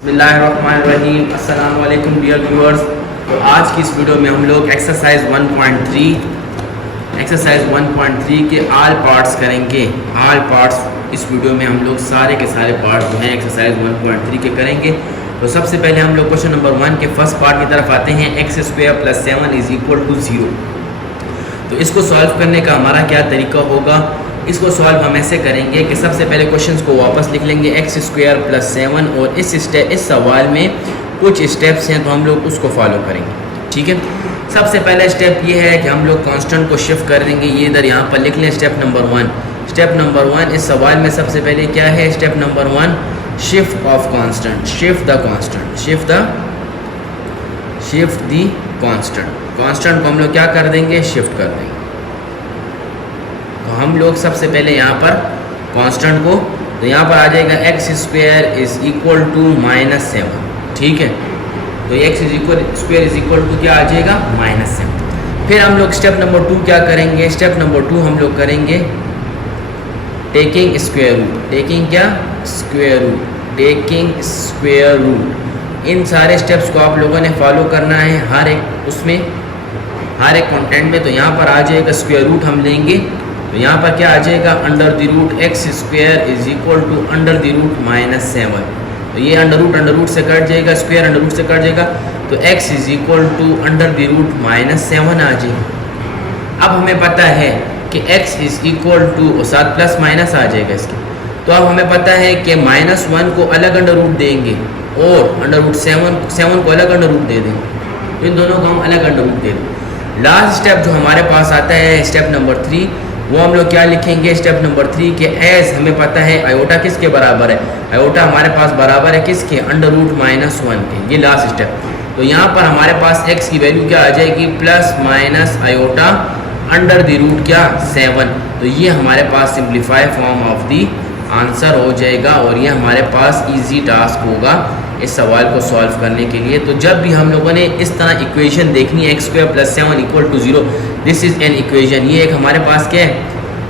बिस्मिल्लाहिर्रहमानिर्रहीम। अस्सलाम वालेकुम डियर व्यूअर्स। तो आज की इस वीडियो में हम लोग एक्सरसाइज 1.3 के आल पार्ट्स करेंगे। आल पार्ट्स इस वीडियो में हम लोग सारे के सारे पार्ट्स जो हैं एक्सरसाइज 1.3 के करेंगे। तो सबसे पहले हम लोग क्वेश्चन नंबर 1 के फर्स्ट पार्ट की तरफ आते हैं। x² + 7 = 0। तो इसको सॉल्व करने का हमारा क्या तरीका होगा? इसको सॉल्व हम ऐसे करेंगे कि सबसे पहले क्वेश्चंस को वापस लिख लेंगे x² + 7 और इस सवाल में कुछ स्टेप्स हैं तो हम लोग उसको फॉलो करेंगे। ठीक है, सबसे पहला स्टेप ये है कि हम लोग कांस्टेंट को शिफ्ट कर देंगे। ये इधर यहाँ पर लिख लें स्टेप नंबर 1। स्टेप नंबर 1 इस सवाल में सबसे पहले क्या है? Step number 1 shift of constant, shift the constant, shift the constant. Constant को हम लोग क्या कर देंगे? शिफ्ट कर देंगे। तो हम लोग सबसे पहले यहाँ पर कांस्टेंट को, तो यहाँ पर आ जाएगा x² = -7। ठीक है, तो x² = क्या आ जाएगा? -7। फिर हम लोग स्टेप नंबर 2 क्या करेंगे? स्टेप नंबर 2 हम लोग करेंगे टेकिंग स्क्वायर रूट। टेकिंग क्या? Square root, taking square root. इन सारे स्टेप्स को आप लोगों ने फॉलो करना है हर एक कंटेंट में। तो यहाँ पर आ जाएगा स्क्वायर रूट हम लेंगे, तो यहाँ पर क्या आ जाएगा? √x² = √−7। तो ये अंडर रूट से कट जाएगा, स्क्वायर अंडर रूट से कट जाएगा, तो x = √−7 आ जाएगा। अब हमें पता है कि x और साथ प्लस माइनस आ जाएगा इसके। तो अब हमें पता है कि -1 को अलग अंडर रूट देंगे और √7 को अलग अंडर रूट दे देंगे। तो इन दोनों को हम अलग अंडर रूट दे देंगे। लास्ट स्टेप जो हमारे पास आता है स्टेप नंबर 3, वो हम लोग क्या लिखेंगे? स्टेप नंबर 3 के एज हमें पता है आयोटा किसके बराबर है? आयोटा हमारे पास बराबर है किसके? √−1 के। ये लास्ट स्टेप। तो यहाँ पर हमारे पास x की वैल्यू क्या आ जाएगी? ± आयोटा क्या? 7। तो ये हमारे पास simplify form of the answer हो जाएगा और ये हमारे पास इजी टास्क होगा इस सवाल को सॉल्व करने के लिए। तो जब भी हम लोगों ने इस तरह इक्वेशन देखनी है x² + 7 = 0, this is an equation. ये एक हमारे पास क्या है?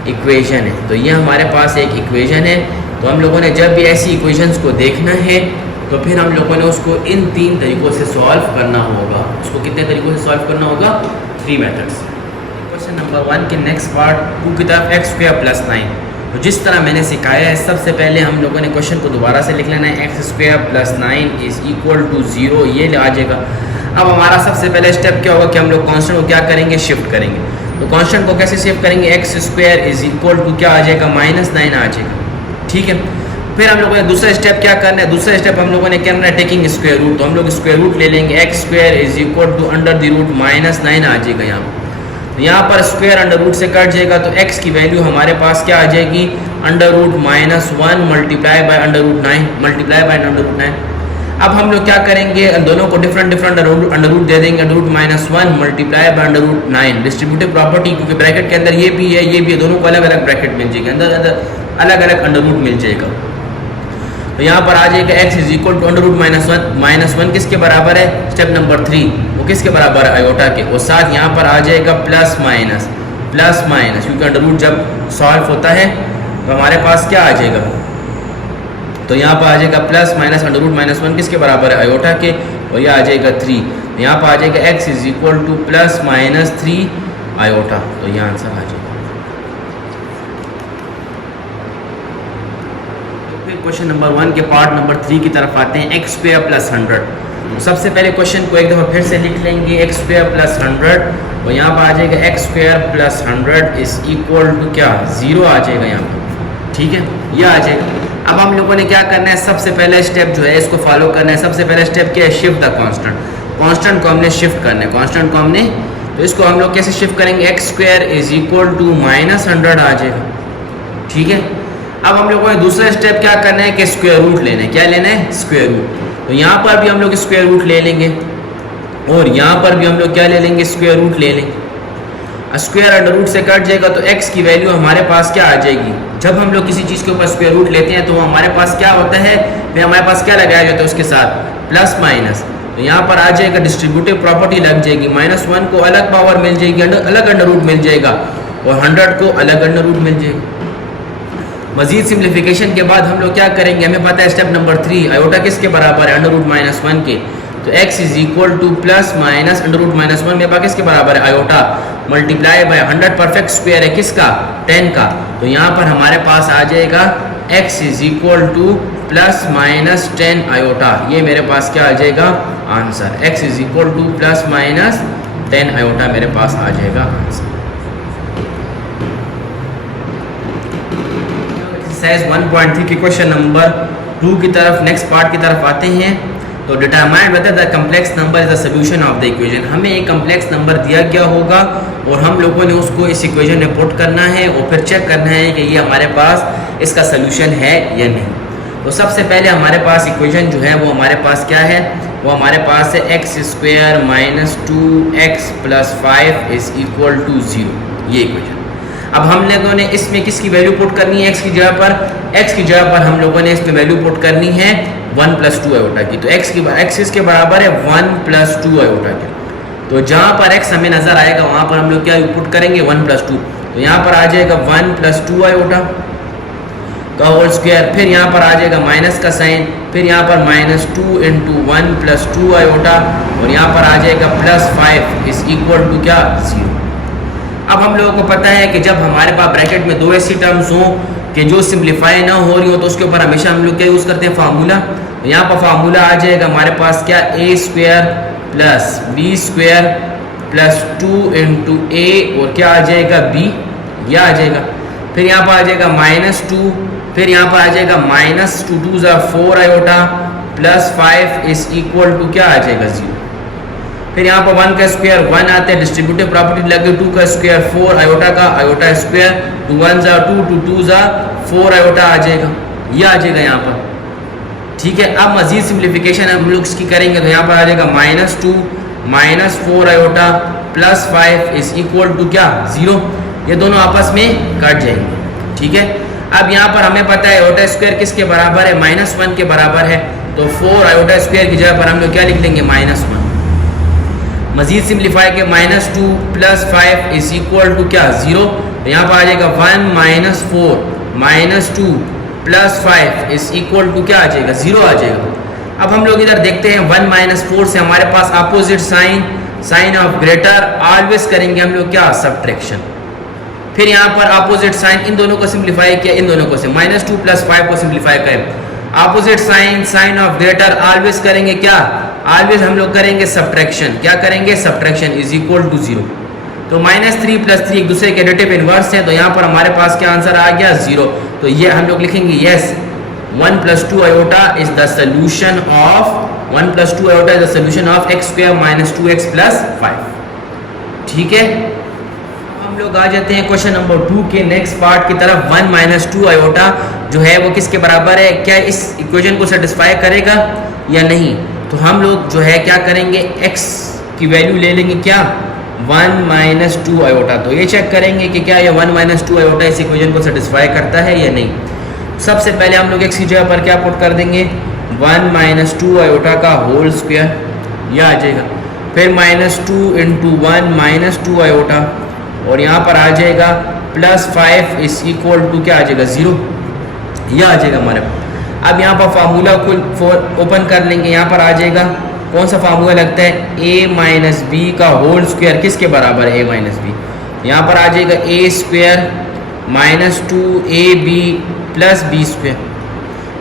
इक्वेशन है। तो ये हमारे पास एक इक्वेशन है। तो हम लोगों ने जब भी ऐसी इक्वेशंस को देखना है तो फिर हम लोगों ने उसको इन 3 तरीक़ों से सॉल्व करना होगा। उसको कितने तरीक़ों से सॉल्व करना होगा? 3 मेथड्स। क्वेश्चन नंबर 1 के नेक्स्ट पार्ट 2 की तरफ x² + 9। तो जिस तरह मैंने सिखाया है, सबसे पहले हम लोगों ने क्वेश्चन को दोबारा से लिख लेना है। x² + 9 = 0, ये आ जाएगा। अब हमारा सबसे पहले स्टेप क्या होगा कि हम लोग कांस्टेंट को क्या करेंगे? शिफ्ट करेंगे। तो कांस्टेंट को कैसे शिफ्ट करेंगे? x² = क्या आ जाएगा? -9 आ जाएगा। ठीक है, फिर हम लोगों ने दूसरा स्टेप क्या करना है? दूसरा स्टेप हम लोगों ने करना है टेकिंग स्क्वायर रूट। तो हम लोग स्क्वायर रूट ले लेंगे। x² = √−9 आ जाएगा यहाँ पर। तो यहाँ पर स्क्वायर अंडर रूट से कट जाएगा, तो x की वैल्यू हमारे पास क्या आ जाएगी? √−1 × √9। अब हम लोग क्या करेंगे? दोनों को डिफरेंट अंडर रूट दे देंगे। √−1 × √9 डिस्ट्रीब्यूटिव प्रॉपर्टी, क्योंकि ब्रैकेट के अंदर ये भी है ये भी है, दोनों को अलग अलग ब्रैकेट मिल जाएगा, अंदर अलग अलग अंडर रूट मिल जाएगा। तो यहाँ पर आ जाएगा x = √−1 किसके बराबर है? स्टेप नंबर 3 वो किसके बराबर है? आयोटा के। और साथ यहाँ पर आ जाएगा प्लस माइनस, क्योंकि अंडर रूट जब सॉल्व होता है तो हमारे पास क्या आ जाएगा? तो यहाँ पर आ जाएगा ±√−1 किसके बराबर है? आयोटा के। और यह आ जाएगा 3। यहाँ पर आ जाएगा x = ±3 आयोटा। तो यह आंसर आ जाएगा। क्वेश्चन नंबर 1 के पार्ट नंबर 3 की तरफ आते हैं। x² + 100। तो सबसे पहले क्वेश्चन को एक दफ़ा फिर से लिख लेंगे। x² + 100 और यहाँ पर आ जाएगा x² + 100 = क्या? 0 आ जाएगा यहाँ पर। ठीक है, ये आ जाएगा। अब हम लोगों ने क्या करना है? सबसे पहला स्टेप जो है इसको फॉलो करना है। सबसे पहला स्टेप क्या है? Shift the constant. कांस्टेंट को हमने शिफ्ट करना है। कांस्टेंट को हमने, तो इसको हम लोग कैसे शिफ्ट करेंगे? x² = -100 आ जाएगा। ठीक है, अब हम लोगों ने दूसरा स्टेप क्या करना है कि स्क्वायर रूट लेना है। क्या लेना है? Square root. तो यहाँ पर भी हम लोग स्क्वायर रूट ले लेंगे और यहाँ पर भी हम लोग क्या ले लेंगे? स्क्वायर रूट ले लेंगे। स्क्वायर अंडर रूट से कट जाएगा, तो x की वैल्यू हमारे पास क्या आ जाएगी? जब हम लोग किसी चीज़ के ऊपर स्क्वायर रूट लेते हैं तो हमारे पास क्या होता है? फिर हमारे पास क्या लगाया जाता है उसके साथ? Plus minus. तो यहाँ पर आ जाएगा डिस्ट्रीब्यूटिव प्रॉपर्टी लग जाएगी। -1 को अलग पावर मिल जाएगी, अलग अंडर रूट मिल जाएगा, और 100 को अलग अंडर रूट मिल जाएगा। मजीद सिंप्लीफिकेशन के बाद हम लोग क्या करेंगे, हमें पता है स्टेप नंबर 3 आयोटा किसके बराबर है, अंडर रूट माइनस 1 के। तो x is equal to plus minus under root minus 1 मेरे पास किसके बराबर है, iota multiply by 100 perfect square है किसका, 10 का। तो यहाँ पर हमारे पास आ जाएगा x is equal to plus minus 10 iota. ये मेरे पास क्या आ जाएगा answer, x is equal to plus minus 10 iota मेरे पास आ जाएगा आंसर। एक्सरसाइज 1.3 के क्वेश्चन नंबर 2 की तरफ, नेक्स्ट पार्ट की तरफ आते हैं। तो determine whether the complex number is the solution of the equation. हमें एक कम्प्लेक्स नंबर दिया गया होगा और हम लोगों ने उसको इस इक्वेशन में पुट करना है और फिर चेक करना है कि ये हमारे पास इसका सोल्यूशन है या नहीं। तो सबसे पहले हमारे पास इक्वेशन जो है वो हमारे पास क्या है, वो हमारे पास है x square minus 2x plus 5 is equal to 0, ये इक्वेशन। अब हम लोगों ने इसमें किसकी वैल्यू पुट करनी है, x की जगह पर हम लोगों ने इसमें वैल्यू पुट करनी है 1 प्लस 2 आयोटा की। तो x इसके बराबर है 1 प्लस 2 आयोटा की। तो जहाँ पर x हमें नजर आएगा वहाँ पर हम लोग क्या पुट करेंगे 1 प्लस 2। तो यहाँ पर आ जाएगा 1 प्लस 2 आयोटा का होल स्क्वायर, फिर यहाँ पर आ जाएगा माइनस का साइन, फिर यहाँ पर माइनस 2 इंटू 1 प्लस 2 आयोटा और यहाँ पर आ जाएगा प्लस 5 इज इक्वल टू क्या 0। अब हम लोगों को पता है कि जब हमारे पास ब्रैकेट में दो ऐसी टर्म्स हों कि जो सिंप्लीफाई ना हो रही हो तो उसके ऊपर हमेशा हम लोग क्या यूज़ करते हैं फार्मूला। तो यहाँ पर फार्मूला आ जाएगा हमारे पास क्या a square plus b square plus 2 into A और क्या आ जाएगा b, यह आ जाएगा। फिर यहाँ पर आ जाएगा माइनस 2, फिर यहाँ पर आ जाएगा minus 2 2 4 iota plus 5 is equal to क्या आ जाएगा 0। फिर यहाँ पर 1 का स्क्वायर 1 आता है, डिस्ट्रीब्यूटिव प्रॉपर्टी लगे 2 का स्क्वायर 4 आयोटा का आयोटा स्क्वायर 2 1 2 2 2 4 आयोटा आ जाएगा, ये आ जाएगा यहाँ पर। ठीक है, अब मजीद सिंप्लीफिकेशन हम लोग इसकी करेंगे तो यहाँ पर आ जाएगा minus 2 minus 4 iota plus 5 is equal to क्या 0। ये दोनों आपस में कट जाएंगे। ठीक है, अब यहाँ पर हमें पता है आयोटा स्क्वायर किसके बराबर है, माइनस 1 के बराबर है। तो 4 आयोटा स्क्वायर की जगह पर हम लोग क्या लिख लेंगे माइनस 1। मजीद सिंप्लीफाई के minus 2 plus 5 is equal to क्या 0। तो यहाँ पर आ जाएगा 1 minus 4 minus 2 plus 5 is equal to क्या आ जाएगा 0 आ जाएगा। अब हम लोग इधर देखते हैं 1 माइनस 4 से हमारे पास opposite sign of greater always करेंगे हम लोग क्या सब्ट्रैक्शन। फिर यहाँ पर अपोजिट साइन, इन दोनों को सिंप्लीफाई किया, इन दोनों को से माइनस 2 प्लस 5 को सिंप्लीफाई करें। Opposite sign of greater always करेंगे क्या, ऑलवेज हम लोग करेंगे सब्ट्रैक्शन। क्या करेंगे सब्ट्रैक्शन इज इक्वल टू 0। तो माइनस 3 प्लस 3 एक दूसरे के रिलेटिव इनवर्स है। तो यहाँ पर हमारे पास क्या आंसर आ गया 0। तो ये हम लोग लिखेंगे yes 1 plus 2 iota is the solution of 1 plus 2 iota is the solution of x square minus 2x plus 5। ठीक है, हम लोग आ जाते हैं क्वेश्चन नंबर 2 के नेक्स्ट पार्ट की तरफ। 1 माइनस 2 आयोटा जो है वो किसके बराबर है, क्या इस इक्वेशन को सेटिस्फाई करेगा या नहीं। तो हम लोग जो है क्या करेंगे x की वैल्यू ले लेंगे क्या 1 माइनस 2 आयोटा। तो ये चेक करेंगे कि क्या ये 1 माइनस 2 आयोटा इस इक्वेशन को सेटिस्फाई करता है या नहीं। सबसे पहले हम लोग x की जगह पर क्या पुट कर देंगे 1 माइनस 2 आयोटा का होल स्क्वायर, यह आ जाएगा। फिर माइनस 2 इंटू 1 माइनस 2 आयोटा और यहाँ पर आ जाएगा प्लस 5 इज इक्वल टू क्या आ जाएगा 0, यह आ जाएगा हमारे पास। अब यहाँ पर फार्मूला को ओपन कर लेंगे। यहाँ पर आ जाएगा कौन सा फार्मूला लगता है a माइनस बी का होल स्क्वायर किसके बराबर है a माइनस बी। यहाँ पर आ जाएगा a square minus 2ab plus b square.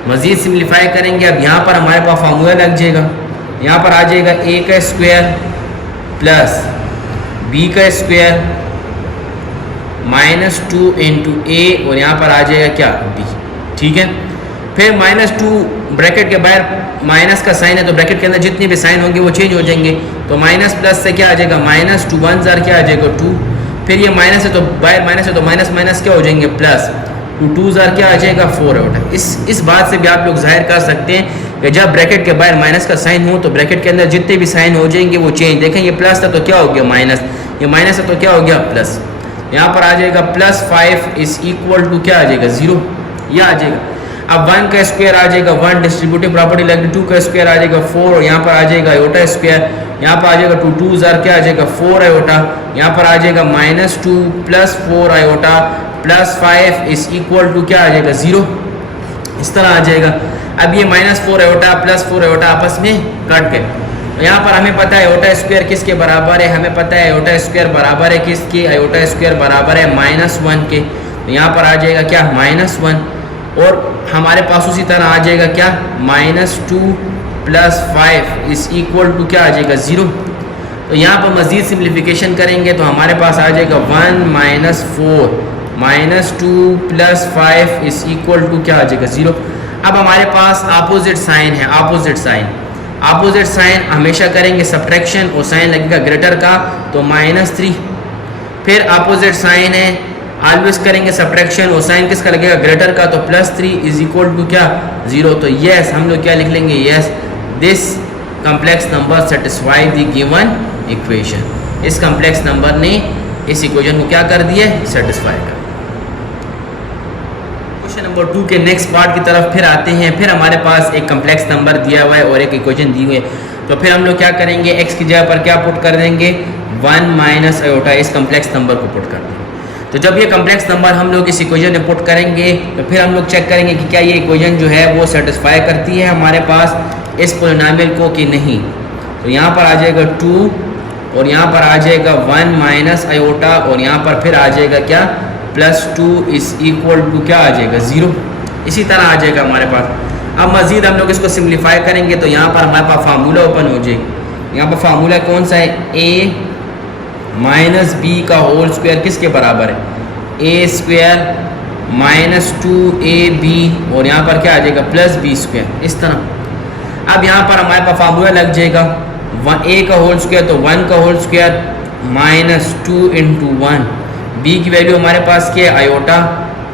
मजीद सिंप्लीफाई करेंगे। अब यहाँ पर हमारे पास फार्मूला लग जाएगा। यहाँ पर आ जाएगा a का स्क्वायर प्लस b का स्क्वायर माइनस 2 इंटू ए और यहाँ पर आ जाएगा क्या b। ठीक है, फिर माइनस 2 ब्रैकेट के बाहर माइनस का साइन है तो ब्रैकेट के अंदर जितने भी साइन होंगे वो चेंज हो जाएंगे। तो माइनस प्लस से क्या आ जाएगा माइनस 2 1 क्या आ जाएगा 2। फिर ये माइनस है तो बाहर माइनस है तो माइनस माइनस क्या हो जाएंगे प्लस 2 2 क्या आ जाएगा 4 आउट। इस बात से भी आप लोग जाहिर कर सकते हैं कि जब ब्रैकेट के बाहर माइनस का साइन हो तो ब्रैकेट के अंदर जितने भी साइन हो जाएंगे वो चेंज। देखें ये प्लस था तो क्या हो गया माइनस, ये माइनस है तो क्या हो गया प्लस। यहाँ पर आ जाएगा प्लस 5 इज इक्वल टू क्या आ जाएगा 0, यह आ जाएगा। अब 1 का स्क्वायर आ जाएगा 1, डिस्ट्रीब्यूटिव प्रॉपर्टी लग गई, 2 का स्क्वायर आ जाएगा 4, और यहाँ पर आ जाएगा आयोटा स्क्वायर, यहाँ पर आ जाएगा 2 2 जार क्या आ जाएगा 4 आयोटा, यहाँ पर आ जाएगा -2 plus 4 iota plus 5 is equal to क्या आ जाएगा 0, इस तरह आ जाएगा। अब ये -4 आयोटा प्लस 4 आयोटा आपस में कट गए। यहाँ पर हमें पता है आयोटा स्क्वायर किसके बराबर है, हमें पता है आयोटा स्क्वायर बराबर है किसके, आयोटा स्क्वायर बराबर है -1 के। तो यहाँ पर आ जाएगा क्या -1, और हमारे पास उसी तरह आ जाएगा क्या -2 प्लस 5 इज इक्वल टू क्या आ जाएगा 0। तो यहाँ पर मज़ीद सिंप्लीफिकेशन करेंगे तो हमारे पास आ जाएगा 1 -4 -2 प्लस 5 इज इक्वल टू क्या आ जाएगा 0। अब हमारे पास अपोजिट साइन है, अपोजिट साइन हमेशा करेंगे सब्ट्रैक्शन और साइन लगेगा ग्रेटर का तो -3, फिर अपोजिट साइन है ऑलवेज करेंगे सब्ट्रैक्शन और साइन किसका लगेगा ग्रेटर का तो +3 इज इक्वल टू क्या 0। तो यस हम लोग क्या लिख लेंगे, yes this complex number satisfy the given equation. इस कम्प्लेक्स नंबर ने इस इक्वेशन को क्या कर दिया, सेटिस्फाई कर। क्वेश्चन नंबर 2 के नेक्स्ट पार्ट की तरफ फिर आते हैं। फिर हमारे पास एक कम्प्लेक्स नंबर दिया हुआ है और एक इक्वेशन दी हुई है, तो फिर हम लोग क्या करेंगे, x की जगह पर क्या पुट कर देंगे 1 माइनस आयोटा, इस कम्प्लेक्स नंबर को पुट कर देंगे। तो जब ये कम्प्लेक्स नंबर हम लोग इस इक्वेशन में पुट करेंगे तो फिर हम लोग चेक करेंगे कि क्या ये इक्वेशन जो है वो सेटिस्फाई करती है हमारे पास इस पोलिनोमियल को कि नहीं। तो यहाँ पर आ जाएगा 2 और यहाँ पर आ जाएगा 1 माइनस आयोटा और यहाँ पर फिर आ जाएगा क्या +2 इज इक्वल टू क्या आ जाएगा 0। इसी तरह आ जाएगा हमारे पास। अब मज़ीद हम लोग इसको सिम्प्लीफाई करेंगे तो यहाँ पर हमारे पास फार्मूला ओपन हो जाएगी। यहाँ पर फार्मूला कौन सा है, a माइनस बी का होल स्क्वायर किसके बराबर है, a² -2ab और यहाँ पर क्या आ जाएगा +b², इस तरह। अब यहाँ पर हमारे पास फार्मूला लग जाएगा a का होल स्क्वायर तो 1 का होल स्क्वायर -2 × 1, b की वैल्यू हमारे पास क्या है आयोटा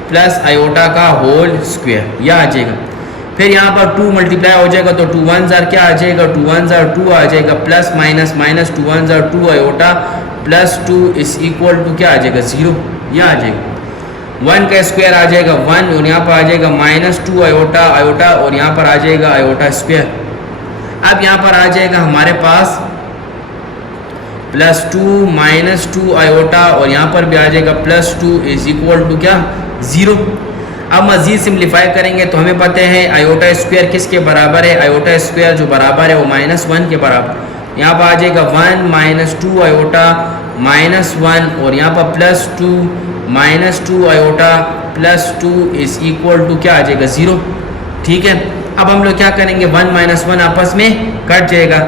प्लस आयोटा का होल स्क्वायर, यह आ जाएगा। फिर यहाँ पर 2 मल्टीप्लाई हो जाएगा तो 2 1 जार क्या आ जाएगा 2 1 जार 2 आ जाएगा प्लस माइनस -2 1 जार 2 आयोटा +2 इज इक्वल टू क्या आ जाएगा 0, यह आ जाएगा। 1 का स्क्वायर आ जाएगा 1 और यहाँ पर आ जाएगा -2 आयोटा और यहाँ पर आ जाएगा आयोटा स्क्वायर। अब यहाँ पर आ जाएगा हमारे पास +2 -2 आयोटा और यहाँ पर भी आ जाएगा +2 इज इक्वल टू क्या 0। अब मज़ीद सिम्प्लीफाई करेंगे तो हमें पता है आयोटा स्क्वायर किसके बराबर है, आयोटा स्क्वायर जो बराबर है वो -1 के बराबर। यहाँ पर आ जाएगा 1 -2 आयोटा -1 और यहाँ पर +2 -2 आयोटा +2 इज इक्वल टू क्या आ जाएगा 0। ठीक है, अब हम लोग क्या करेंगे 1 -1 आपस में कट जाएगा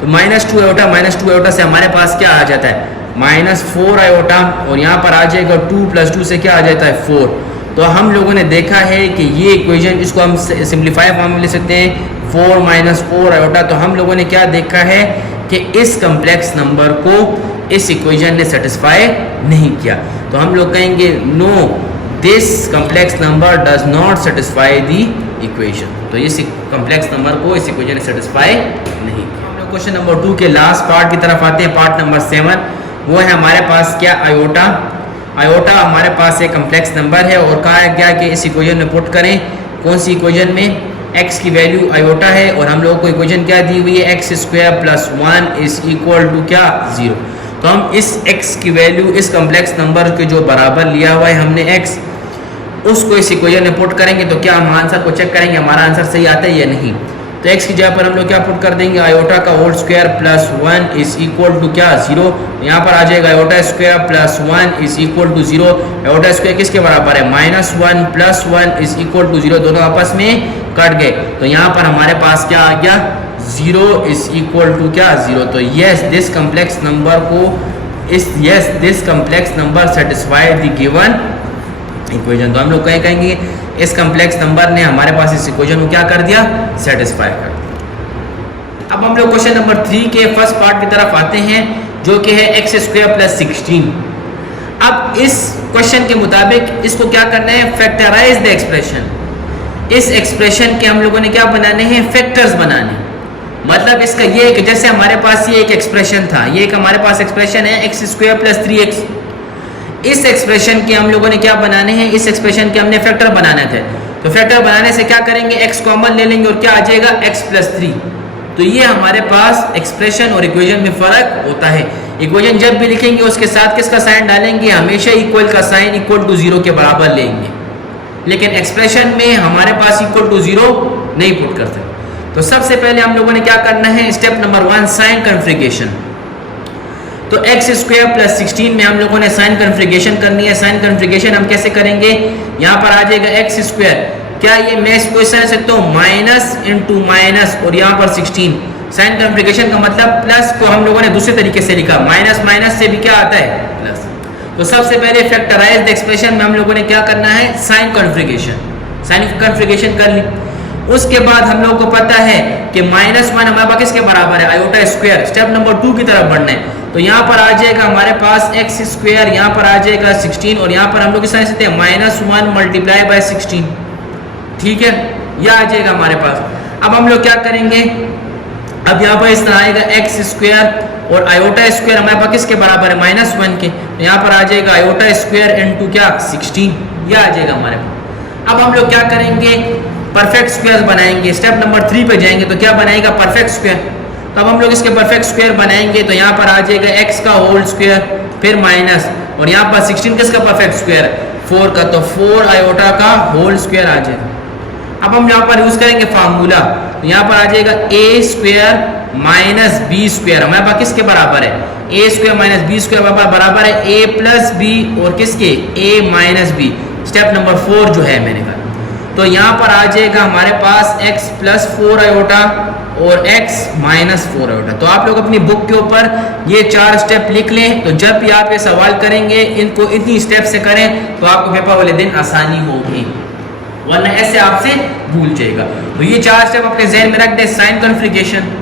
तो -2 आयोटा से हमारे पास क्या आ जाता है -4 आयोटा और यहाँ पर आ जाएगा 2 + 2 से क्या आ जाता है 4। तो हम लोगों ने देखा है कि ये इक्वेशन इसको हम सिंप्लीफाई फॉर्म में ले सकते हैं 4 - 4 आयोटा। तो हम लोगों ने क्या देखा है कि इस कम्प्लेक्स नंबर को इस इक्वेशन ने सेटिस्फाई नहीं किया। तो हम लोग कहेंगे no this complex number does not satisfy the equation. तो इस कम्प्लेक्स नंबर को इस इक्वेशन ने सेटिस्फाई नहीं किया। हम लोग क्वेश्चन नंबर 2 के लास्ट पार्ट की तरफ आते हैं, पार्ट नंबर 7। वो है हमारे पास क्या आयोटा हमारे पास एक कम्प्लेक्स नंबर है और कहा है क्या कि इस इक्वेशन में पुट करें। कौन सी इक्वेशन में, x की वैल्यू आयोटा है और हम लोगों को इक्वेशन क्या दी हुई है x² + 1 इज इक्वल टू क्या 0। तो हम इस x की वैल्यू इस कम्प्लेक्स नंबर के जो बराबर लिया हुआ है हमने x, उसको इस इक्वेशन में पुट करेंगे तो क्या हम आंसर को चेक करेंगे हमारा आंसर सही आता है या नहीं। तो x की जगह पर हम लोग क्या पुट कर देंगे आयोटा का whole square + 1 is equal to क्या 0। यहाँ पर आ जाएगा iota square + 1 is equal to 0। Iota square किसके बराबर है -1 + 1 इज इक्वल टू 0, दोनों आपस में कट गए। तो यहाँ पर हमारे पास क्या आ गया 0 इज इक्वल टू क्या 0। तो yes this complex number satisfy the given equation. तो हम लोग कहेंगे इस कम्प्लेक्स नंबर ने हमारे पास इस इक्वेशन को क्या कर दिया, सेटिस्फाई कर दिया। अब हम लोग क्वेश्चन नंबर 3 के फर्स्ट पार्ट की तरफ आते हैं जो कि है x² + 16। अब इस क्वेश्चन के मुताबिक इसको क्या करना है, फैक्टराइज द एक्सप्रेशन। इस एक्सप्रेशन के हम लोगों ने क्या बनाने हैं, फैक्टर्स बनाने। मतलब इसका ये है कि जैसे हमारे पास ये एक एक्सप्रेशन था, ये एक हमारे पास एक्सप्रेशन है x² + 3x। इस एक्सप्रेशन के हम लोगों ने क्या बनाने हैं, इस एक्सप्रेशन के हमने फैक्टर बनाने थे। तो फैक्टर बनाने से क्या करेंगे, x कॉमन ले लेंगे और क्या आ जाएगा x प्लस 3। तो ये हमारे पास एक्सप्रेशन और इक्वेशन में फर्क होता है। इक्वेशन जब भी लिखेंगे उसके साथ किसका साइन डालेंगे, हमेशा इक्वल का साइन इक्वल टू 0 के बराबर लेंगे, लेकिन एक्सप्रेशन में हमारे पास इक्वल टू 0 नहीं पुट कर सकते। तो सबसे पहले हम लोगों ने क्या करना है, स्टेप नंबर 1 साइन कन्फिगरेशन। तो एक्स स्क्वायर प्लस 16 में हम लोगों ने साइन कन्फिगरेशन करनी है। साइन कन्फिगरेशन हम कैसे करेंगे, यहाँ पर आ जाएगा एक्स स्क्वायर, क्या ये मैं इसको इस तरह सकता हूँ माइनस इंटू माइनस और यहाँ पर 16। साइन कन्फिगरेशन का मतलब प्लस को हम लोगों ने दूसरे तरीके से लिखा, माइनस माइनस से भी क्या आता है प्लस। तो सबसे पहले फैक्टराइज्ड एक्सप्रेशन में हम लोगों ने क्या करना है, साइन कन्फिगरेशन। साइन कन्फिगरेशन कर ली, उसके बाद हम लोगों को पता है कि -1 हमारे पास किसके बराबर है, आयोटा स्क्वायर। स्टेप नंबर 2 की तरफ बढ़ना है, तो यहाँ पर आ जाएगा हमारे पास एक्स स्क्वायर, यहाँ पर आ जाएगा 16 और यहाँ पर हम लोग किस तरह से सकते हैं -1 मल्टीप्लाई बाय 16। ठीक है, यह आ जाएगा हमारे पास। अब हम लोग क्या करेंगे, अब यहाँ पर इस तरह आएगा एक्स स्क्वायर और आयोटा स्क्वायर हमारे पास किसके बराबर है, -1 के। तो यहाँ पर आ जाएगा आयोटा स्क्वायर इंटू क्या 16, यह आ जाएगा हमारे पास। अब हम लोग क्या करेंगे, परफेक्ट स्क्वायर बनाएंगे। स्टेप नंबर 3 पे जाएंगे तो क्या बनाएगा, परफेक्ट स्क्वायर। तो अब हम लोग इसके परफेक्ट स्क्वायर बनाएंगे, तो यहाँ पर आ जाएगा x का होल स्क्वायर फिर माइनस और यहाँ पर 16 किसका परफेक्ट स्क्वायर है, 4 का, तो 4 आयोटा का होल स्क्वायर आ जाएगा। अब हम यहाँ पर यूज करेंगे फार्मूला, तो यहाँ पर आ जाएगा a square minus B square हमारे पास किसके बराबर है, a square minus B square हमारे पास बराबर है a प्लस बी और किसके, a minus b. Step number 4 जो है मैंने कहा, तो यहाँ पर आ जाएगा हमारे पास x प्लस 4 आयोटा और x माइनस 4 आयोटा। तो आप लोग अपनी बुक के ऊपर ये 4 स्टेप लिख लें, तो जब भी आप ये सवाल करेंगे इनको इतनी स्टेप से करें तो आपको पेपर वाले दिन आसानी होगी, वरना ऐसे आपसे भूल जाएगा। तो ये 4 स्टेप अपने जहन में रख दें। साइन कन्फिगरेशन,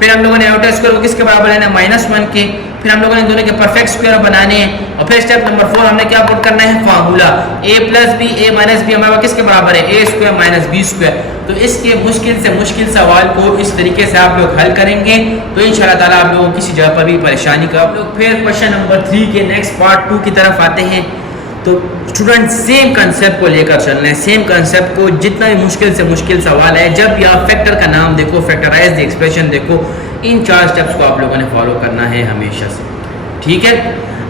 फिर हम लोगों ने आयोटा स्क्वायर को किसके बराबर लेना है, -1 के, फिर हम लोगों ने दोनों के परफेक्ट स्क्वायर बनाने हैं और फिर स्टेप नंबर 4 हमने क्या पुट करना है, formula a plus B a minus b हमारे पास किसके बराबर है, a square minus B square. तो इसके मुश्किल से मुश्किल सवाल को इस तरीके से आप लोग हल करेंगे तो इंशाल्लाह ताला आप लोगों को किसी जगह पर भी परेशानी का। आप लोग फिर क्वेश्चन नंबर 3 के नेक्स्ट पार्ट 2 की तरफ आते हैं। तो स्टूडेंट सेम कंसेप्ट को लेकर चलना है, सेम कंसेप्ट को, जितना भी मुश्किल से मुश्किल सवाल है, जब भी आप फैक्टर का नाम देखो, फैक्टराइज्ड एक्सप्रेशन देखो, इन 4 स्टेप्स को आप लोगों ने फॉलो करना है हमेशा से। ठीक है,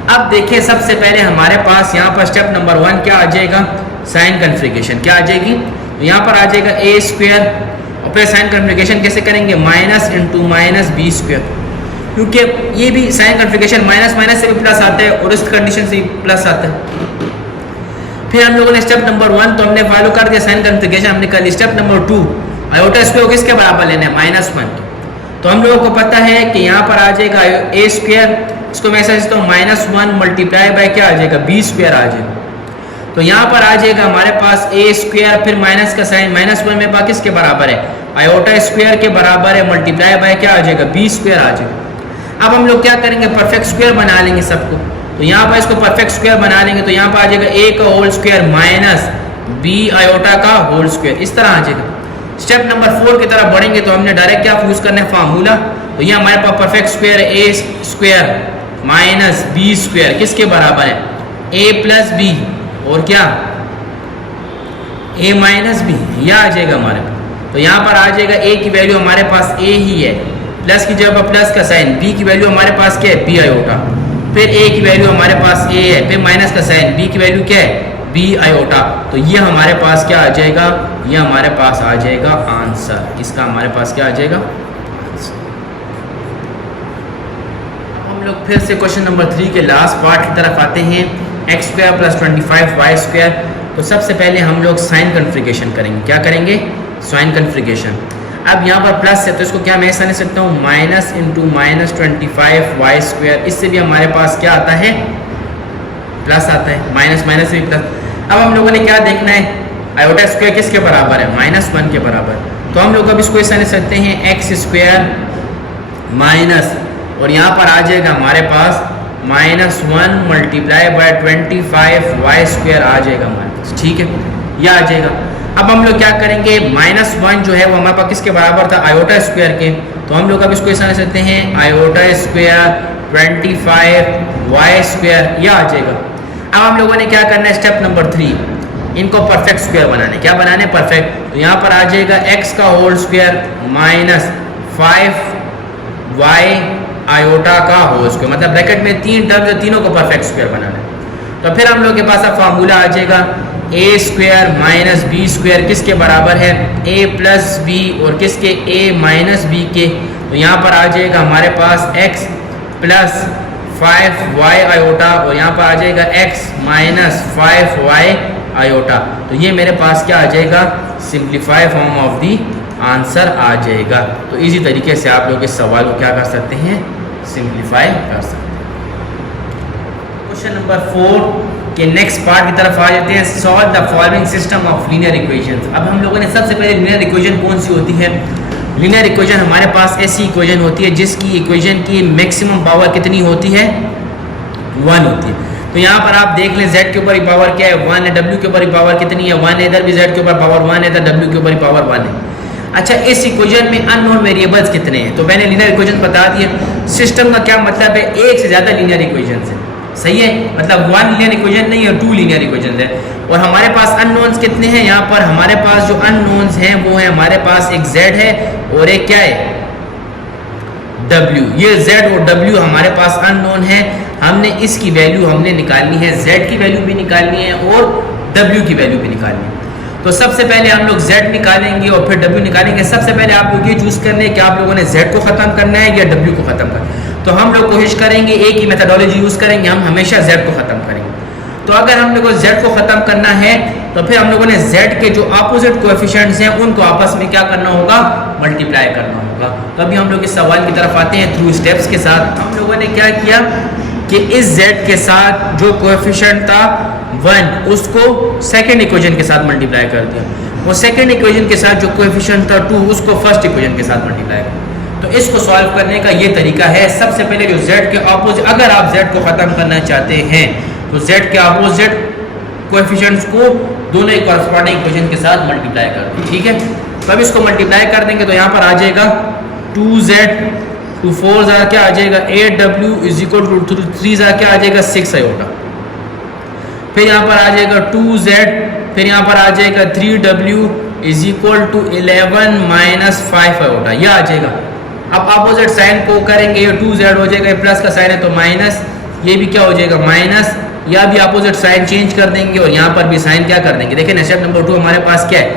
अब देखिए सबसे पहले हमारे पास यहाँ पर स्टेप नंबर 1 क्या आ जाएगा, साइन कन्फिगरेशन। क्या आ जाएगी, तो यहाँ पर आ जाएगा a स्क्वायर और फिर साइन कन्फिगरेशन कैसे करेंगे, minus into minus B square, क्योंकि ये भी साइन कन्फिगरेशन माइनस माइनस से भी प्लस आता है और इस कंडीशन से भी प्लस आता है। फिर हम लोगों ने स्टेप नंबर 1 तो हमने फॉलो कर दिया, साइन कन्फिगरेशन हमने कर ली। स्टेप नंबर 2 आयोटा स्क्वायर को किसके बराबर लेना है, -1। तो हम लोगों को पता है कि यहाँ पर आ जाएगा a स्क्वायर, इसको मैं ऐसा लिखता हूँ -1 मल्टीप्लाई बाय क्या आ जाएगा, बी स्क्वायर आ जाएगा। तो यहाँ पर आ जाएगा हमारे पास a स्क्वायर फिर माइनस का साइन, -1 में पास किसके बराबर है, आयोटा स्क्वायर के बराबर है, मल्टीप्लाई बाय क्या आ जाएगा, बी स्क्वायर आ जाएगा। अब हम लोग क्या करेंगे, परफेक्ट स्क्वायर बना लेंगे सबको। तो यहाँ पर इसको परफेक्ट स्क्वायर बना लेंगे, तो यहाँ पर आ जाएगा a का whole square minus b iota का होल स्क्वायर, इस तरह आ जाएगा। स्टेप नंबर 4 की तरफ बढ़ेंगे तो हमने डायरेक्ट क्या यूज करना है, फार्मूला। तो यहाँ हमारे पास perfect square a square minus B square किसके बराबर है, a प्लस बी और क्या a माइनस बी, यह आ जाएगा हमारे पास। तो यहाँ पर आ जाएगा a की वैल्यू हमारे पास a ही है, प्लस की जगह प्लस का साइन, b की वैल्यू हमारे पास क्या है, b आयोटा, फिर a की वैल्यू हमारे पास a है, फिर माइनस का साइन, b की वैल्यू क्या है, b आयोटा। तो ये हमारे पास क्या आ जाएगा, ये हमारे पास आ जाएगा आंसर, इसका हमारे पास क्या आ जाएगा। हम लोग फिर से क्वेश्चन नंबर 3 के लास्ट पार्ट की तरफ आते हैं, x square plus 25 y square. तो सबसे पहले हम लोग साइन कन्फिगरेशन करेंगे। क्या करेंगे, साइन कन्फिगरेशन। अब यहाँ पर प्लस है तो इसको क्या मैं ऐसा लिख सकता हूँ, minus into minus 25 y square. इससे भी हमारे पास क्या आता है, प्लस आता है, माइनस माइनस से भी प्लस। अब हम लोगों ने क्या देखना है, आयोटा स्क्वायर किसके बराबर है, -1 के बराबर। तो हम लोग अब इसको ऐसा लिख सकते हैं, एक्स स्क्वायर माइनस और यहाँ पर आ जाएगा हमारे पास -1 मल्टीप्लाई बाय 25 वाई स्क्वायर आ जाएगा हमारे पास। ठीक है, यह आ जाएगा। अब हम लोग क्या करेंगे, -1 जो है वो हमारे पास किसके बराबर था, आयोटा स्क्वायर के। तो हम लोग अब इसको ऐसा लिख सकते हैं, आयोटा स्क्वायर 25 वाई स्क्वायर, यह आ जाएगा। अब हम लोगों ने क्या करना है, स्टेप नंबर 3 इनको परफेक्ट स्क्वायर बनाने, क्या बनाने, परफेक्ट। तो यहाँ पर आ जाएगा x का whole square minus 5y iota का होल स्क्वायर, मतलब ब्रैकेट में 3 टर्म्स है, तीनों को परफेक्ट स्क्वायर बनाना है। तो फिर हम लोग के पास अब फार्मूला आ जाएगा a square minus B square किसके बराबर है, a प्लस बी और किसके, a माइनस बी के। तो यहाँ पर आ जाएगा हमारे पास x प्लस 5y आयोटा और यहाँ पर आ जाएगा x माइनस 5y आयोटा। तो ये मेरे पास क्या आ जाएगा, simplify form of the answer आ जाएगा। तो इजी तरीके से आप लोग इस सवाल को क्या कर सकते हैं, सिंप्लीफाई कर सकते हैं। क्वेश्चन नंबर 4 के नेक्स्ट पार्ट की तरफ आ जाते हैं। Solve the following system of linear equations. अब हम लोगों ने सबसे पहले लीनियर इक्वेशन कौन सी होती है, लीनियर इक्वेशन हमारे पास ऐसी इक्वेशन होती है जिसकी इक्वेशन की मैक्सिमम पावर कितनी होती है, 1 होती है। तो यहाँ पर आप देख लें z के ऊपर ही पावर क्या है, 1 है, w के ऊपर ही पावर कितनी है, 1 है, इधर भी z के ऊपर पावर 1 है, इधर w के ऊपर ही पावर 1 है। अच्छा, इस इक्वेशन में अननोन वेरिएबल्स कितने हैं, तो मैंने लीनियर इक्वेशन बता दिया। सिस्टम का क्या मतलब है, एक से ज़्यादा लीनियर इक्वेशन है, सही है, मतलब 1 लीनियर इक्वेशन नहीं है, 2 लीनियर इक्वेशन है। और हमारे पास अननोन्स कितने हैं, यहाँ पर हमारे पास जो अननोन्स हैं वो है हमारे पास एक z है और एक क्या है, w। ये z और w हमारे पास अननोन है, हमने इसकी वैल्यू हमने निकालनी है, z की वैल्यू भी निकालनी है और w की वैल्यू भी निकालनी है। तो सबसे पहले हम लोग z निकालेंगे और फिर w निकालेंगे। सबसे पहले आप लोग ये चूज करने हैं कि आप लोगों ने z को खत्म करना है या w को खत्म करना है। तो हम लोग कोशिश करेंगे एक ही मेथडोलॉजी यूज करेंगे, हम हमेशा z को खत्म करेंगे। तो अगर हम लोगों को z को खत्म करना है तो फिर हम लोगों ने z के जो अपोजिट कोएफिशिएंट्स हैं उनको आपस में क्या करना होगा, मल्टीप्लाई करना होगा। तो अभी हम लोग इस सवाल की तरफ आते हैं थ्रू स्टेप्स के साथ। हम लोगों ने क्या किया कि इस z के साथ जो कोएफिशिएंट था 1 उसको सेकंड इक्वेशन के साथ मल्टीप्लाई कर दिया, वो सेकंड इक्वेशन के साथ जो कोएफिशिएंट था 2 उसको फर्स्ट इक्वेशन के साथ मल्टीप्लाई कर। तो इसको सॉल्व करने का ये तरीका है, सबसे पहले जो z के अपोजिट, अगर आप z को खत्म करना चाहते हैं तो z के अपोजिट कोएफिशिएंट्स को दोनों कॉरस्पॉन्डिंग इक्वेशन के साथ मल्टीप्लाई कर दें, ठीक है। तो अब इसको मल्टीप्लाई कर देंगे तो यहाँ पर आ जाएगा 2z, 2 4 ज़ा क्या आ जाएगा 8w इज इक्वल टू 3 ज़ा क्या आ जाएगा 6 आयोटा। फिर यहाँ पर आ जाएगा 2z, फिर यहाँ पर आ जाएगा 3w is equal to 11 minus 5 iota, यह आ जाएगा। अब अपोजिट साइन को करेंगे, ये 2z हो जाएगा, प्लस का साइन है तो माइनस, ये भी क्या हो जाएगा माइनस, या भी अपोजिट साइन चेंज कर देंगे और यहाँ पर भी साइन क्या कर देंगे। देखिए स्टेप नंबर 2 हमारे पास क्या है,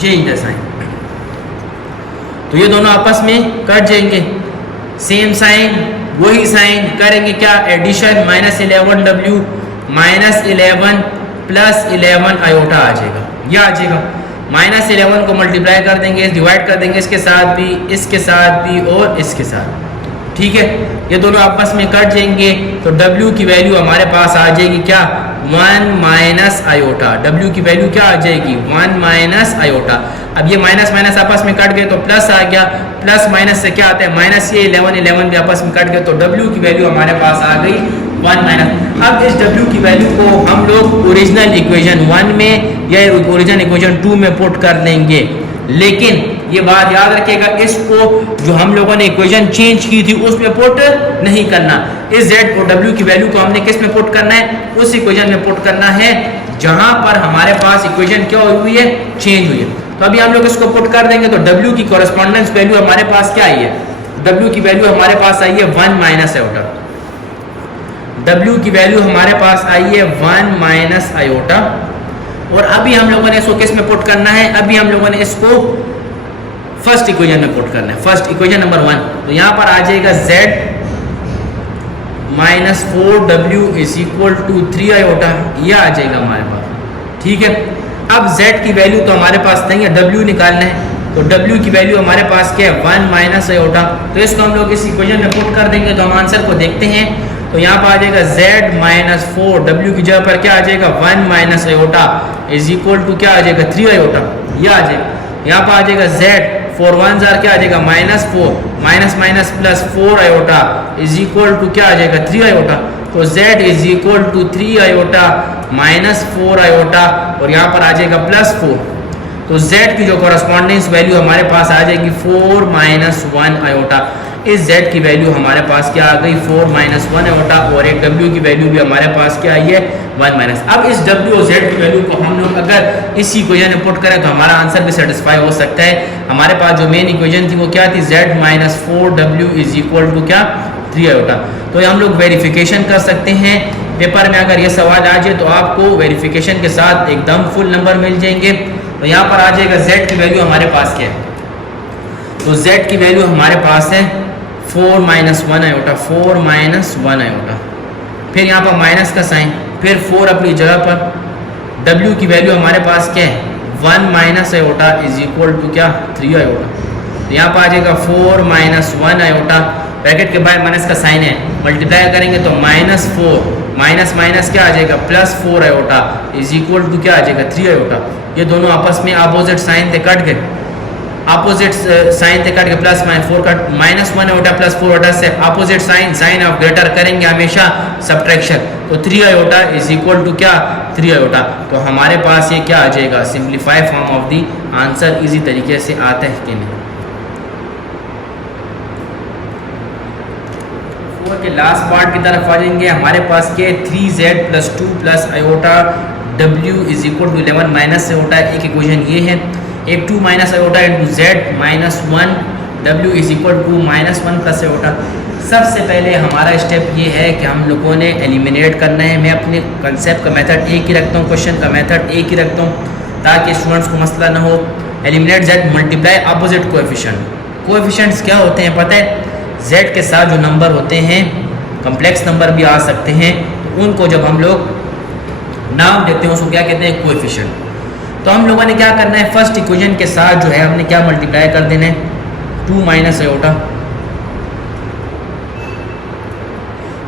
चेंज द साइन। तो ये दोनों आपस में कट जाएंगे, सेम साइन वही साइन करेंगे, क्या addition, minus 11w minus 11 plus 11 iota आ जाएगा, यह आ जाएगा। माइनस 11 को मल्टीप्लाई कर देंगे, डिवाइड कर देंगे इसके साथ भी, इसके साथ भी और इसके साथ, ठीक है। ये दोनों आपस में कट जाएंगे तो w की वैल्यू हमारे पास आ जाएगी क्या, 1 माइनस आयोटा। w की वैल्यू क्या आ जाएगी, 1 माइनस आयोटा। अब ये माइनस माइनस आपस में कट गए तो प्लस आ गया, प्लस माइनस से क्या आता है माइनस, ये 11 भी आपस में कट गए तो w की वैल्यू हमारे पास आ गई 1 माइनस। अब इस w की वैल्यू को हम लोग ओरिजिनल इक्वेशन 1 में या ओरिजिनल इक्वेशन 2 में पुट कर लेंगे, लेकिन ये बात याद रखिएगा इसको जो हम लोगों ने इक्वेशन चेंज की थी उसमें पुट नहीं करना। इस z और w की वैल्यू को हमने किस में पुट करना है, उस इक्वेशन में पुट करना है जहां पर हमारे पास इक्वेशन क्या हुई है, चेंज हुई है। तो अभी हम लोग इसको पुट कर देंगे तो w की कॉरेस्पॉन्डेंस वैल्यू हमारे पास क्या आई है, w की वैल्यू हमारे पास आई है 1 माइनस आयोटा। w की वैल्यू हमारे पास आई है 1 माइनस आयोटा। और अभी हम लोगों ने इसको किस में पुट करना है, अभी हम लोगों ने इसको फर्स्ट इक्वेशन में पुट करना है, फर्स्ट इक्वेशन नंबर 1। तो यहाँ पर आ जाएगा z minus 4w is equal to 3 iota, यह आ जाएगा हमारे पास, ठीक है। अब z की वैल्यू तो हमारे पास नहीं है, w निकालना है, तो w की वैल्यू हमारे पास क्या है 1 माइनस आयोटा। तो इसको हम लोग इस इक्वेशन में पुट कर देंगे तो हम आंसर को देखते हैं। तो यहाँ पर आ जाएगा z माइनस 4, w की जगह पर क्या आ जाएगा 1 minus iota is equal to क्या आ जाएगा 3 आयोटा, यह आ जाएगा। यहाँ पर आ जाएगा z 4 1 जार क्या आ जाएगा minus 4, minus minus plus 4 iota is equal to क्या आ जाएगा 3 आयोटा। तो z is equal to 3 iota minus 4 iota और यहाँ पर आ जाएगा प्लस 4। तो z की जो कॉरस्पॉन्डेंस वैल्यू हमारे पास आ जाएगी 4 माइनस 1 आयोटा। इस z की वैल्यू हमारे पास क्या आ गई 4 माइनस 1 आयोटा, और एक w की वैल्यू भी हमारे पास क्या आई है 1 माइनस। अब इस w और z की वैल्यू को हम लोग अगर इस इक्वेशन में पुट करें तो हमारा आंसर भी सेटिस्फाई हो सकता है। हमारे पास जो मेन इक्वेशन थी वो क्या थी, z minus 4w is equal to क्या 3 आयोटा। तो हम लोग वेरिफिकेशन कर सकते हैं। पेपर में अगर ये सवाल आ जाए तो आपको वेरिफिकेशन के साथ एकदम फुल नंबर मिल जाएंगे। तो यहाँ पर आ जाएगा z की वैल्यू हमारे पास क्या है, तो z की वैल्यू हमारे पास है 4 माइनस 1 आयोटा, 4 माइनस 1 आयोटा, फिर यहाँ पर माइनस का साइन, फिर 4 अपनी जगह पर। w की वैल्यू हमारे पास क्या है 1 minus iota is equal to क्या 3 आयोटा। तो यहाँ पर आ जाएगा 4 माइनस 1 आयोटा, ब्रैकेट के बाद माइनस का साइन है, मल्टीप्लाई करेंगे तो माइनस 4 माइनस माइनस क्या आ जाएगा plus 4 iota is equal to क्या आ जाएगा 3 आयोटा। ये दोनों आपस में अपोजिट साइन थे कट गए, अपोजिट साइन थे कट गए, plus minus 4 cut minus 1 iota plus 4 iota से opposite sign sign of greater करेंगे हमेशा सब्ट्रैक्शन, तो 3 आयोटा इज इक्वल टू क्या 3 आयोटा। तो हमारे पास ये क्या आ जाएगा simplify form of the answer easy तरीके से आता है कि नहीं। के लास्ट पार्ट की तरफ आ जाएंगे। हमारे पास के 3z plus 2 plus iota w is equal to 11 minus iota, एक इक्वेशन ये है। एक 2 minus iota into z minus 1 w is equal to minus 1 plus iota. सबसे पहले हमारा स्टेप ये है कि हम लोगों ने एलिमिनेट करना है। मैं अपने कंसेप्ट का मेथड एक ही रखता हूँ, क्वेश्चन का मेथड एक ही रखता हूँ ताकि स्टूडेंट्स को मसला ना हो। Eliminate z multiply opposite coefficient. Coefficients क्या होते हैं पता है, z के साथ जो नंबर होते हैं कॉम्प्लेक्स नंबर भी आ सकते हैं, तो उनको जब हम लोग नाम देते हैं उसको क्या कहते हैं कोएफिशिएंट। तो हम लोगों ने क्या करना है, फर्स्ट इक्वेशन के साथ जो है हमने क्या मल्टीप्लाई कर देना है 2 माइनस आयोटा,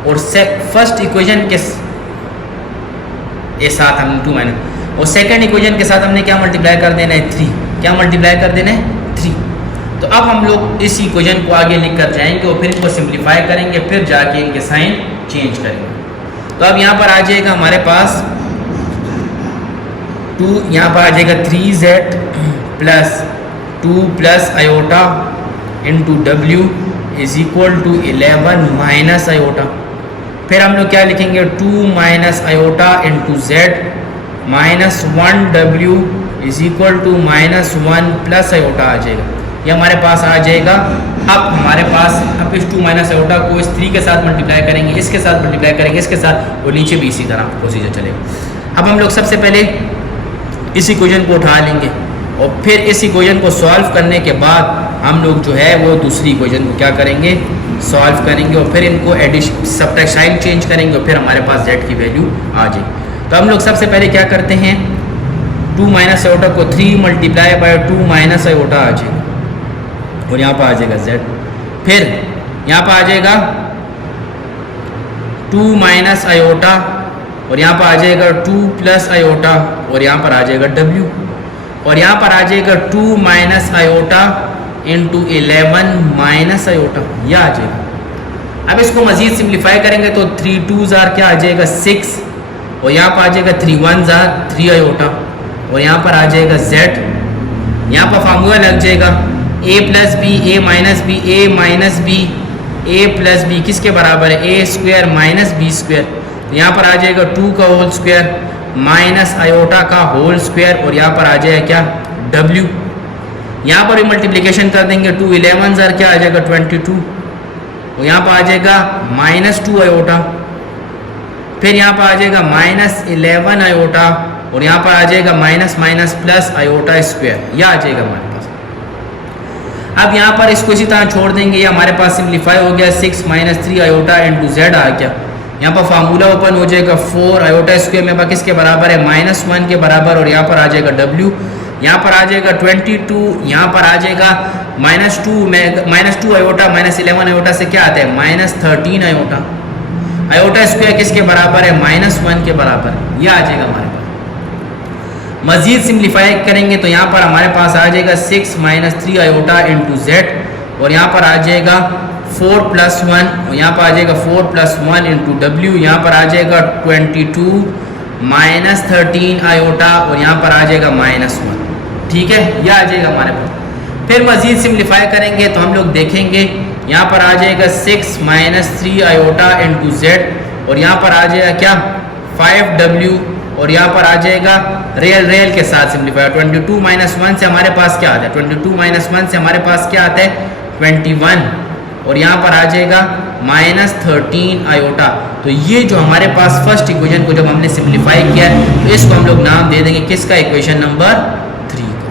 और फर्स्ट इक्वेशन के साथ हमने 2 माइनस, और सेकेंड इक्वेशन के साथ हमने क्या मल्टीप्लाई कर देना है 3। क्या मल्टीप्लाई कर देना है 3। तो अब हम लोग इस इक्वेशन को आगे लिख कर जाएंगे और फिर इनको सिंप्लीफाई करेंगे, फिर जाके इनके साइन चेंज करेंगे। तो अब यहाँ पर आ जाएगा हमारे पास 2, यहाँ पर आ जाएगा 3z plus 2 plus iota into w is equal to 11 minus iota. फिर हम लोग क्या लिखेंगे 2 minus iota into z minus 1w is equal to minus 1 plus iota आ जाएगा। ये हमारे पास आ जाएगा। अब हमारे पास अब इस 2 माइनस आयोटा को इस 3 के साथ मल्टीप्लाई करेंगे, इसके साथ मल्टीप्लाई करेंगे, इसके साथ, और नीचे भी इसी तरह प्रोसीजर चलेगा। अब हम लोग सबसे पहले इस इक्वेशन को उठा लेंगे और फिर इस इक्वेशन को सॉल्व करने के बाद हम लोग जो है वो दूसरी इक्वेशन को क्या करेंगे सॉल्व करेंगे, और फिर इनको एडिशन सब्ट्रैक्ट साइन चेंज करेंगे और फिर हमारे पास z की वैल्यू आ जाएगी। तो हम लोग सबसे पहले क्या करते हैं 2 माइनस आयोटा को 3 मल्टीप्लाई बाय 2 माइनस आयोटा आ जाएगा, और यहाँ पर आ जाएगा z। फिर यहाँ पर आ जाएगा 2 माइनस आयोटा, और यहाँ पर आ जाएगा 2 प्लस आयोटा, और यहाँ पर आ जाएगा w, और यहाँ पर आ जाएगा 2 minus iota into 11 minus iota, यह आ जाएगा। अब इसको मजीद सिंप्लीफाई करेंगे तो 3 2s क्या आ जाएगा 6, और यहाँ पर आ जाएगा 3 1s 3 आयोटा, और यहाँ पर आ जाएगा z। यहाँ पर फार्मूला लग जाएगा a plus b a minus b a minus b a plus B किसके बराबर है a square minus B square. तो यहाँ पर आ जाएगा 2 का होल स्क्वायर माइनस आयोटा का होल स्क्वायर, और यहाँ पर आ जाएगा क्या w। यहाँ पर भी मल्टीप्लिकेशन कर देंगे 2 11s क्या आ जाएगा 22, और यहाँ पर आ जाएगा माइनस 2 आयोटा, फिर यहाँ पर आ जाएगा माइनस 11 आयोटा, और यहाँ पर आ जाएगा minus minus plus iota square, यह आ जाएगा हमारे पास। अब यहाँ पर इसको इसी तरह छोड़ देंगे, ये हमारे पास सिंप्लीफाई हो गया 6 माइनस 3 आयोटा इंटू z आ गया। यहाँ पर फार्मूला ओपन हो जाएगा 4 आयोटा स्क्वायर में किसके बराबर है -1 के बराबर, और यहाँ पर आ जाएगा w। यहाँ पर आ जाएगा 22, यहाँ पर आ जाएगा -2 में -2 आयोटा माइनस 11 आयोटा से क्या आता है -13 आयोटा। आयोटा स्क्वायर किसके बराबर है -1 के बराबर, यह आ जाएगा हमारे पास। मजीद सिंप्लीफाई करेंगे तो यहाँ पर हमारे पास आ जाएगा 6 माइनस 3 आयोटा इंटू z, और यहाँ पर आ जाएगा 4 प्लस 1, और यहाँ पर आ जाएगा 4 प्लस 1 इंटू w। यहाँ पर आ जाएगा 22 माइनस 13 आयोटा, और यहाँ पर आ जाएगा -1। ठीक है, यह आ जाएगा हमारे पास। फिर मजीद सिंप्लीफाई करेंगे तो हम लोग देखेंगे यहाँ पर आ जाएगा 6 - 3 आयोटा इंटू जेड और यहाँ पर आ जाएगा क्या 5w और यहाँ पर आ जाएगा रेल के साथ सिंप्लीफाई। 22 - 1 से हमारे पास क्या आता है, 22 - 1 से हमारे पास क्या आता है 21 और यहाँ पर आ जाएगा -13 आयोटा। तो ये जो हमारे पास फर्स्ट इक्वेशन को जब हमने सिंप्लीफाई किया है तो इसको हम लोग नाम दे देंगे किसका, इक्वेशन नंबर 3 को।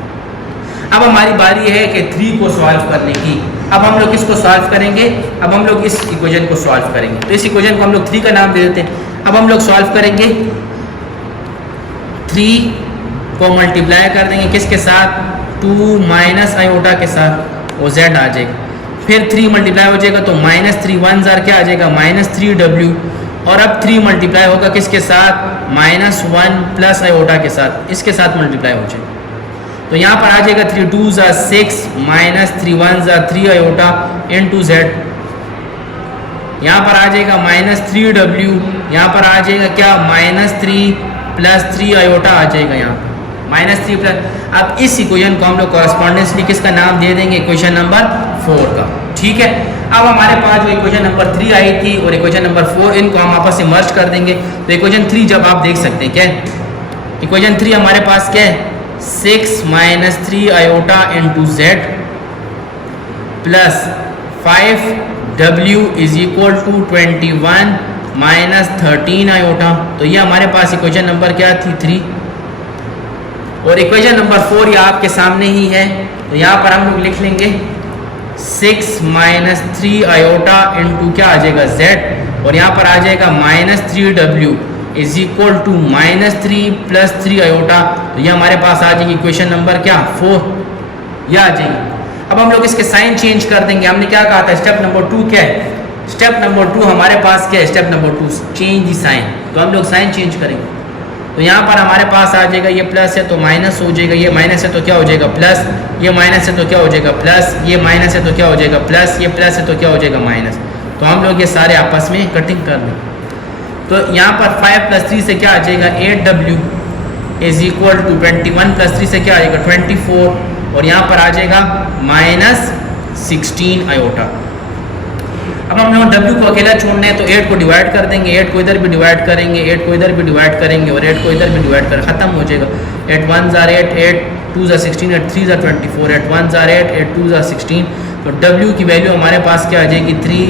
अब हमारी बारी है कि 3 को सॉल्व करने की। अब हम लोग किसको सॉल्व करेंगे, अब हम लोग इस इक्वेशन को सॉल्व करेंगे। तो इस इक्वेशन को हम लोग 3 का नाम दे देते हैं। अब हम लोग सॉल्व करेंगे, 3 को मल्टीप्लाई कर देंगे किसके साथ, 2 - आयोटा के साथ और z आ जाएगा। फिर 3 मल्टीप्लाई हो जाएगा तो -3 1 जार क्या आ जाएगा -3w और अब 3 मल्टीप्लाई होगा किसके साथ, -1 प्लस आयोटा के साथ, इसके साथ मल्टीप्लाई हो जाएगा। तो यहाँ पर आ जाएगा 3 2 jar 6 -3 1 jar 3 iota into Z. यहाँ पर आ जाएगा -3w, यहाँ पर आ जाएगा क्या -3 प्लस 3 आयोटा आ जाएगा यहाँ पर -3 प्लस। अब इस इक्वेशन को हम लोग कॉरेस्पॉन्डेंसली किसका नाम दे देंगे, इक्वेशन नंबर 4 का। ठीक है, अब हमारे पास जो इक्वेशन नंबर 3 आई थी और इक्वेशन नंबर 4 इनको हम आपस में मर्ज कर देंगे। तो इक्वेशन 3 जब आप देख सकते हैं क्या है, इक्वेशन 3 हमारे पास क्या है 6 - 3 iota into z plus 5w is equal to 21 - 13 iota. तो ये हमारे पास इक्वेशन नंबर क्या थी 3 और इक्वेशन नंबर 4 ये आपके सामने ही है। तो यहाँ पर हम लोग लिख लेंगे 6 - 3 आयोटा इंटू क्या आ जाएगा z और यहाँ पर आ जाएगा -3w is equal to -3 plus 3 iota. तो ये हमारे पास आ जाएगी इक्वेशन नंबर क्या 4, यह आ जाएगी। अब हम लोग इसके साइन चेंज कर देंगे। हमने क्या कहा था, स्टेप नंबर 2 क्या है, स्टेप नंबर 2 हमारे पास क्या है, step number 2 change the sign. तो हम लोग साइन चेंज करेंगे। तो यहाँ पर हमारे पास आ जाएगा ये प्लस है तो माइनस हो जाएगा, ये माइनस है तो क्या हो जाएगा प्लस, ये माइनस है तो क्या हो जाएगा प्लस, ये माइनस है तो क्या हो जाएगा प्लस, ये प्लस है तो क्या हो जाएगा माइनस। तो हम लोग ये सारे आपस में कटिंग कर लें। तो यहाँ पर 5 + 3 से क्या आ जाएगा 8w इज इक्वल टू 21 + 3 से क्या आ जाएगा 24 और यहाँ पर आ जाएगा -16 आयोटा। अब हम लोग w को अकेला छोड़ना है तो 8 को डिवाइड कर देंगे, 8 को इधर भी डिवाइड करेंगे, 8 को इधर भी डिवाइड करेंगे और 8 को इधर भी डिवाइड कर खत्म हो जाएगा। 8 1 jar 8, 8 2 jar 16, 8 3 jar 24, 8 1 jar 8, 8 2 jar 16। तो w की वैल्यू हमारे पास क्या आ जाएगी 3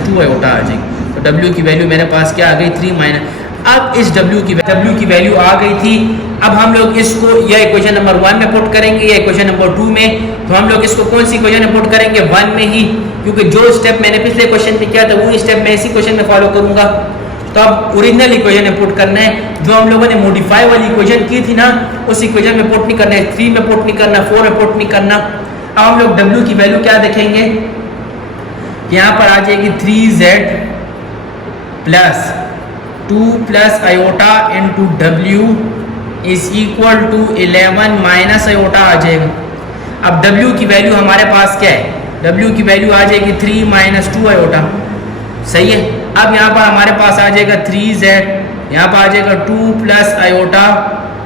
- 2 आयोटा आ जाएगी। तो w की वैल्यू मेरे पास क्या आ गई 3 - अब इस w की वैल्यू आ गई थी। अब हम लोग इसको या इक्वेशन नंबर 1 में पुट करेंगे या इक्वेशन नंबर 2 में। तो हम लोग इसको कौन सी इक्वेशन में पुट करेंगे 1 में ही, क्योंकि जो स्टेप मैंने पिछले क्वेश्चन में किया था वो स्टेप मैं इसी क्वेश्चन में फॉलो करूंगा। तो अब ओरिजिनल इक्वेशन में पुट करना है, जो हम लोगों ने मॉडिफाई वाली इक्वेशन की थी ना उस इक्वेशन में पुट नहीं करना है, 3 में पुट नहीं करना, 4 में पुट नहीं करना। अब हम लोग w की वैल्यू क्या देखेंगे, यहाँ पर आ जाएगी 3z plus 2 plus iota into w is equal to 11 minus iota आ जाएगा। अब w की वैल्यू हमारे पास क्या है, w की वैल्यू आ जाएगी 3 - 2 आयोटा, सही है। अब यहाँ पर हमारे पास आ जाएगा 3z, यहाँ पर आ जाएगा 2 प्लस आयोटा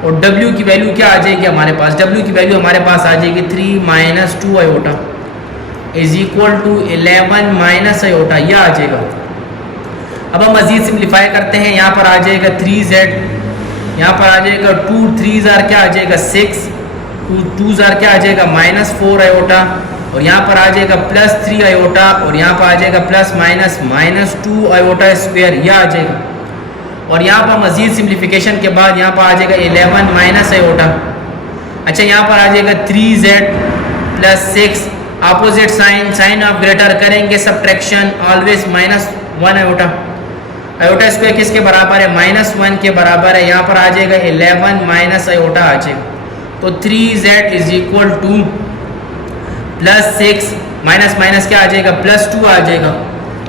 और w की वैल्यू क्या आ जाएगी हमारे पास, w की वैल्यू हमारे पास आ जाएगी 3 - 2 iota is equal to 11 minus iota, यह आ जाएगा। अब हम मजीद सिंप्लीफाई करते हैं। यहाँ पर आ जाएगा 3z, यहाँ पर आ जाएगा 2 3 जार क्या आ जाएगा 6, 2 जार क्या आ जाएगा -4 आयोटा और यहाँ पर आ जाएगा +3 आयोटा और यहाँ पर आ जाएगा प्लस माइनस -2 आयोटा स्क्वायर, यह आ जाएगा। और यहाँ पर मजीद सिंप्लीफिकेशन के बाद यहाँ पर आ जाएगा 11 माइनस आयोटा। अच्छा, यहाँ पर आ जाएगा 3z plus 6, opposite sign of greater करेंगे subtraction, always -1 iota. Iota square किसके बराबर है -1 के बराबर है। यहाँ पर आ जाएगा 11 माइनस आयोटा आ जाएगा। तो 3z is equal to +6 minus क्या आ जाएगा +2 आ जाएगा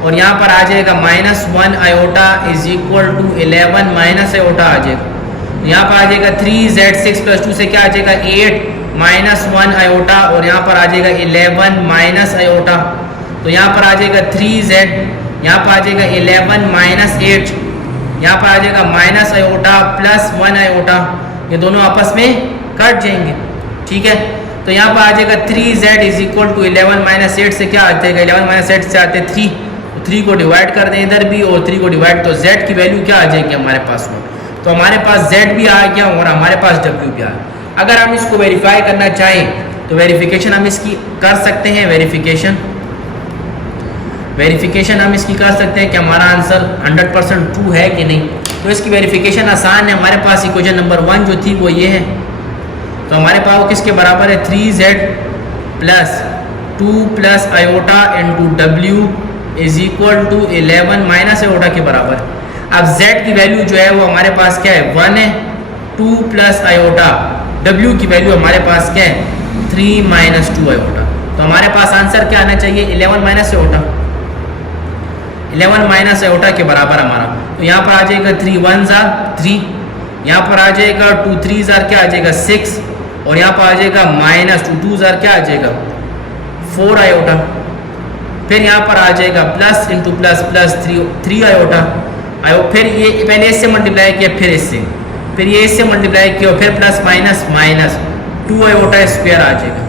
और यहाँ पर आ जाएगा -1 iota is equal to 11 minus iota आ जाएगा। यहाँ पर आ जाएगा 3z 6 + 2 से क्या आ जाएगा 8 -1 आयोटा और यहाँ पर आ जाएगा 11 माइनस आयोटा। तो यहाँ पर आ जाएगा 3z, यहाँ पर आ जाएगा 11 - 8, यहाँ पर आ जाएगा माइनस आयोटा +1 आयोटा, ये दोनों आपस में कट जाएंगे। ठीक है। तो यहाँ पर आ जाएगा 3z is equal to 11 minus 8 से क्या आ जाएगा, 11 माइनस 8 से आते 3, 3 को डिवाइड कर दें इधर भी और 3 को डिवाइड, तो z की वैल्यू क्या आ जाएगी हमारे पास में, तो हमारे पास z भी आ गया और हमारे पास w भी आ गया। अगर हम इसको वेरीफाई करना चाहें तो वेरिफिकेशन हम इसकी कर सकते हैं, वेरिफिकेशन हम इसकी कर सकते हैं कि हमारा आंसर 100% ट्रू है कि नहीं। तो इसकी वेरिफिकेशन आसान है, हमारे पास इक्वेशन नंबर 1 जो थी वो ये है, तो हमारे पास वो किसके बराबर है 3z plus 2 plus iota into W is equal to 11 minus iota के बराबर। अब z की वैल्यू जो है वो हमारे पास क्या है 1 है, 2 प्लस आयोटा, w की वैल्यू हमारे पास क्या है 3 माइनस 2 आयोटा। तो हमारे पास आंसर क्या आना चाहिए 11 माइनस आयोटा, 11 माइनस आयोटा के बराबर हमारा। तो यहाँ पर आ जाएगा 3 1 3, यहाँ पर आ जाएगा 2 3 क्या आ जाएगा 6 और यहाँ पर आ जाएगा माइनस 2 2 क्या आ जाएगा 4 आयोटा। फिर यहाँ पर आ जाएगा plus into plus plus 3 iota, फिर ये पहले इससे मल्टीप्लाई किया, फिर ये इससे मल्टीप्लाई किया, फिर plus minus minus 2 iota square आ जाएगा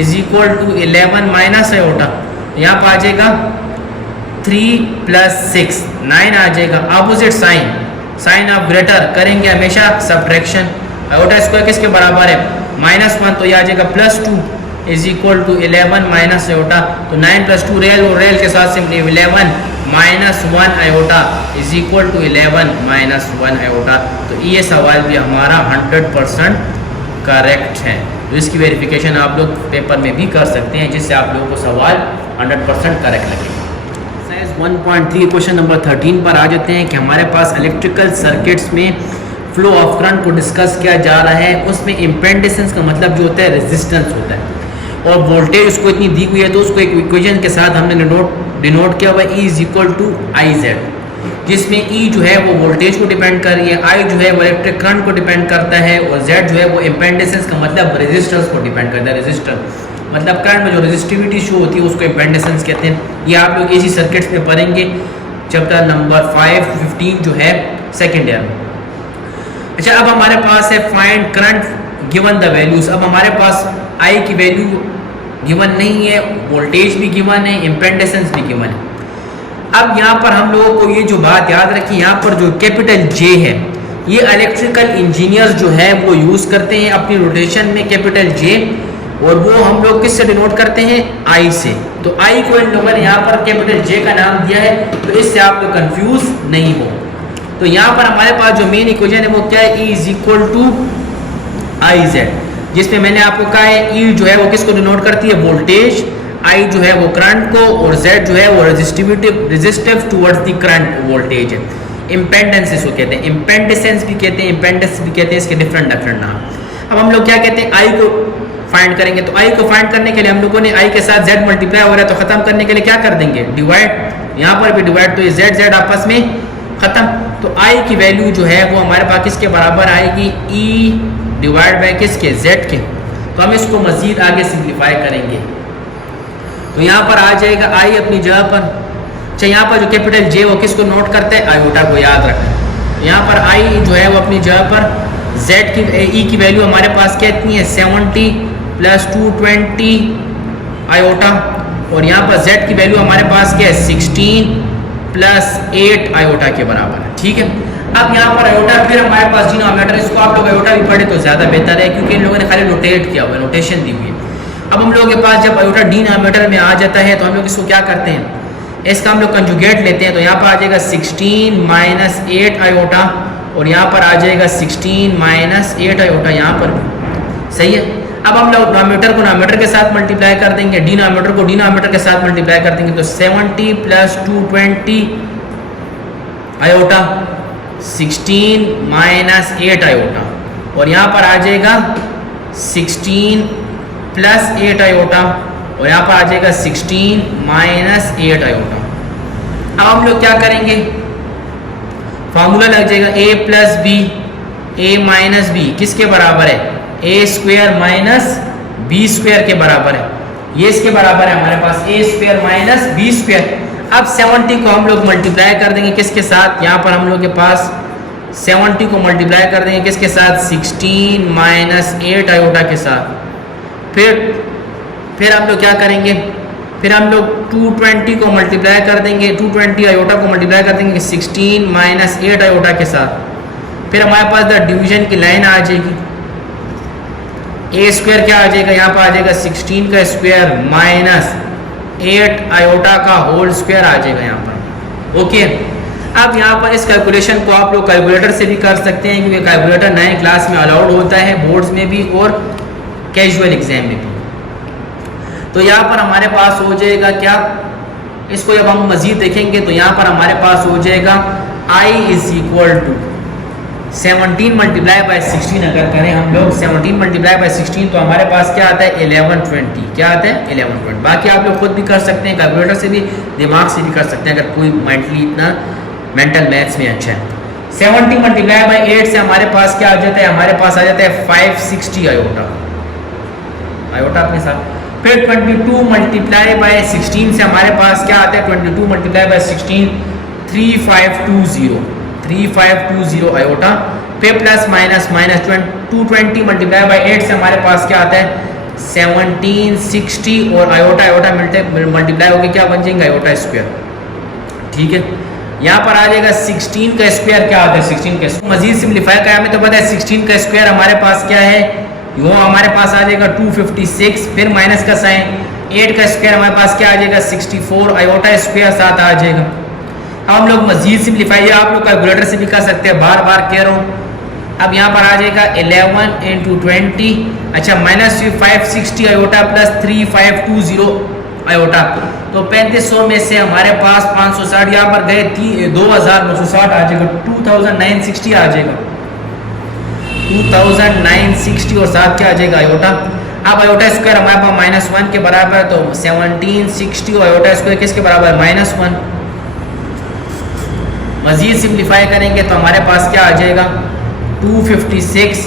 is equal to 11 minus iota. यहाँ पर आ जाएगा 3 प्लस 6 9 आ जाएगा। अपोजिट साइन ऑफ ग्रेटर करेंगे हमेशा सब्ट्रैक्शन, आयोटा स्क्वायर किसके बराबर है -1, तो यह आ जाएगा +2 is equal to 11 minus iota. तो 9 + 2 रियल और रियल के साथ simply 11 minus 1 iota is equal to 11 minus 1 iota. तो ये सवाल भी हमारा 100% करेक्ट है। तो इसकी वेरिफिकेशन आप लोग पेपर में भी कर सकते हैं जिससे आप लोगों को सवाल 100% करेक्ट लगेगा। एक्सरसाइज 1.3 क्वेश्चन नंबर 13 पर आ जाते हैं कि हमारे पास इलेक्ट्रिकल सर्किट्स में फ्लो ऑफ करंट को डिस्कस किया जा रहा है। उसमें इम्पेंडेंस का मतलब जो होता है रेजिस्टेंस होता है और वोल्टेज उसको इतनी दी हुई है तो उसको एक इक्वेशन के साथ हमने डिनोट किया हुआ है E is equal to IZ, जिसमें E जो है वो वोल्टेज को डिपेंड कर रही है, I जो है वो इलेक्ट्रिक करंट को डिपेंड करता है और Z जो है वो इम्पेंडेंस का मतलब रेजिस्टेंस को डिपेंड करता है। रेजिस्टेंस मतलब करंट में जो रेजिस्टिविटी शो होती है उसको इम्पेंडेंस कहते हैं। ये आप लोग इसी सर्किट्स में पढ़ेंगे चैप्टर नंबर 5 15 जो है सेकेंड ईयर में। अच्छा, अब हमारे पास है find current given the values. अब हमारे पास I की वैल्यू गिवन नहीं है, वोल्टेज भी गिवन है, इम्पेंडेंस भी गिवन है। अब यहाँ पर हम लोगों को ये जो बात याद रखी, यहाँ पर जो कैपिटल J है ये इलेक्ट्रिकल इंजीनियर्स जो है वो यूज़ करते हैं अपनी रोटेशन में कैपिटल J, और वो हम लोग किससे डिनोट करते हैं I से। तो I को इन लोगों ने यहाँ पर कैपिटल J का नाम दिया है, तो इससे आप लोग कंफ्यूज नहीं हो। तो यहाँ पर हमारे पास जो मेन इक्वेशन है वो क्या है E is equal to IZ, जिसमें मैंने आपको कहा है E जो है वो किसको डिनोट करती है वोल्टेज, I जो है वो करंट को, और Z जो है वो resistive towards the current voltage है। इम्पेंडेंस इसको कहते हैं, इम्पेंडेंस भी कहते हैं, इम्पेंडेंस भी कहते हैं, इसके डिफरेंट नाम। अब हम लोग क्या कहते हैं I को फाइंड करेंगे, तो I को फाइंड करने के लिए हम लोगों ने I के साथ Z मल्टीप्लाई हो रहा है तो खत्म करने के लिए क्या कर देंगे डिवाइड, यहाँ पर भी डिवाइड, तो ये Z आपस में खत्म। तो I की वैल्यू जो है वो हमारे पास किसके बराबर आएगी E डिवाइड बाय किसके Z के। तो हम इसको मजीद आगे सिंप्लीफाई करेंगे, तो यहाँ पर आ जाएगा I अपनी जगह पर। अच्छा, यहाँ पर जो कैपिटल J वो किसको नोट करते हैं आयोटा को याद रखना। यहाँ पर I जो है वो अपनी जगह पर, Z की E की वैल्यू हमारे पास कितनी है 70 प्लस 220 आयोटा, और यहाँ पर Z की वैल्यू हमारे पास क्या है 16 प्लस 8 आयोटा के बराबर है। ठीक है, अब यहाँ पर आयोटा फिर हमारे पास डिनोमिनेटर, इसको आप लोग आयोटा भी पढ़े तो ज़्यादा बेहतर है क्योंकि इन लोगों ने खाली नोटेट किया हुआ है, नोटेशन दी हुई है। अब हम लोगों के पास जब आयोटा डिनोमिनेटर में आ जाता है तो हम लोग इसको क्या करते हैं, इसका हम लोग कंजुगेट लेते हैं। तो यहाँ पर आ जाएगा 16 माइनस 8 आयोटा, और यहाँ पर आ जाएगा 16 माइनस 8 आयोटा यहाँ पर, सही है। अब हम लोग डिनोमिनेटर को डिनोमिनेटर के साथ मल्टीप्लाई कर देंगे, डिनोमिनेटर को डिनोमिनेटर के साथ मल्टीप्लाई कर देंगे, तो 70 प्लस 220 आयोटा 16 माइनस 8 आयोटा, और यहाँ पर आ जाएगा 16 प्लस 8 आयोटा, और यहाँ पर आ जाएगा 16 माइनस 8 आयोटा। अब हम लोग क्या करेंगे, फार्मूला लग जाएगा a plus B, a minus B किसके बराबर है a square minus B square के बराबर है। ये इसके बराबर है हमारे पास a square minus B square. अब 70 को हम लोग मल्टीप्लाई कर देंगे किसके साथ, यहाँ पर हम लोग के पास 70 को मल्टीप्लाई कर देंगे किसके साथ 16 माइनस 8 आयोटा के साथ। फिर हम लोग क्या करेंगे, फिर हम लोग 220 को मल्टीप्लाई कर देंगे, 220 आयोटा को मल्टीप्लाई कर देंगे 16 माइनस 8 आयोटा के साथ। फिर हमारे पास द डिवीजन की लाइन आ जाएगी, ए स्क्वायर क्या आ जाएगा, यहाँ पर आ जाएगा 16 का स्क्वायर माइनस 8 आयोटा का होल स्क्वायर आ जाएगा यहाँ पर। ओके, अब यहाँ पर इस कैलकुलेशन को आप लोग कैलकुलेटर से भी कर सकते हैं, क्योंकि कैलकुलेटर नए क्लास में अलाउड होता है, बोर्ड्स में भी और कैजुअल एग्जाम में भी। तो यहाँ पर हमारे पास हो जाएगा क्या, इसको जब हम मजीद देखेंगे तो यहाँ पर हमारे पास हो जाएगा I is equal to 17 multiply by 16 अगर करें हम लोग 17 मल्टीप्लाई बाई 16 तो हमारे पास क्या आता है 1120। क्या आता है 1120। बाकी आप लोग खुद भी कर सकते हैं, कैलकुलेटर से भी, दिमाग से भी कर सकते हैं अगर कोई मेंटली इतना मेंटल मैथ्स में अच्छा है। 70 मल्टीप्लाई बाई 8 से हमारे पास क्या आ जाता है, हमारे पास आ जाता है 560 आयोटा अपने साथ। फिर 22 मल्टीप्लाई बाई 16 से हमारे पास क्या आता है, 22 मल्टीप्लाई बाई 16 3520 आयोटा। फिर प्लस माइनस 220 मल्टीप्लाई बाई 8 से हमारे पास क्या आता है 1760 और आयोटा मल्टीप्लाई होकर क्या बन जाएंगे आयोटा स्क्वायर। ठीक है, यहाँ पर आ जाएगा 16 का स्क्वायर क्या आता है 16 का स्क्वायर। मजीद सिंप्लीफाई का हमें तो पता है 16 का स्क्वायर हमारे पास क्या है, वो हमारे पास आ जाएगा 256, फिर माइनस का साइन 8 का स्क्वायर हमारे पास क्या आ जाएगा 64 आयोटा स्क्वायर साथ आ जाएगा। अब हम लोग मजीद सिंप्लीफाई आप लोग कैलकुलेटर से भी कर सकते हैं, बार बार कह रहा हूँ। अब यहाँ पर आ जाएगा 11 इंटू 20, अच्छा माइनस 560 आयोटा प्लस 3520 आयोटा, तो 3500 में से हमारे पास 560 यहाँ पर गए 2960 आ जाएगा, 2960 आ जाएगा 2960 और साथ क्या आ जाएगा आयोटा। अब आयोटा स्क्वायर हमारे पास -1 के बराबर है, तो 1760 और आयोटा स्क्वायर किसके बराबर है -1। मजीद सिंप्लीफाई करेंगे तो हमारे पास क्या आ जाएगा 256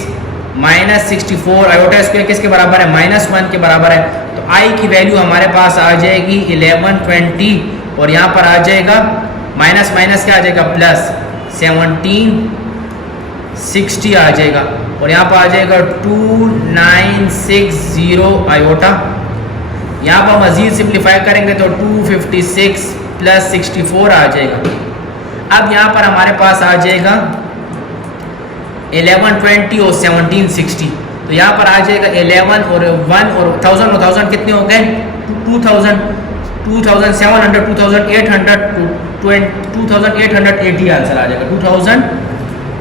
माइनस 64 आयोटा स्क्वायर किसके बराबर है -1 के बराबर है, तो आई की वैल्यू हमारे पास आ जाएगी 1120 और यहाँ पर आ जाएगा माइनस माइनस क्या आ जाएगा प्लस 1760 आ जाएगा और यहाँ पर आ जाएगा 2960 आयोटा। यहाँ पर मजीद सिंप्लीफाई करेंगे तो 256 प्लस 64 आ जाएगा। अब यहाँ पर हमारे पास आ जाएगा 1120 और 1760, तो यहाँ पर आ जाएगा 11 और 1 और 1000 कितने हो गए 2700 2880 आंसर आ जाएगा,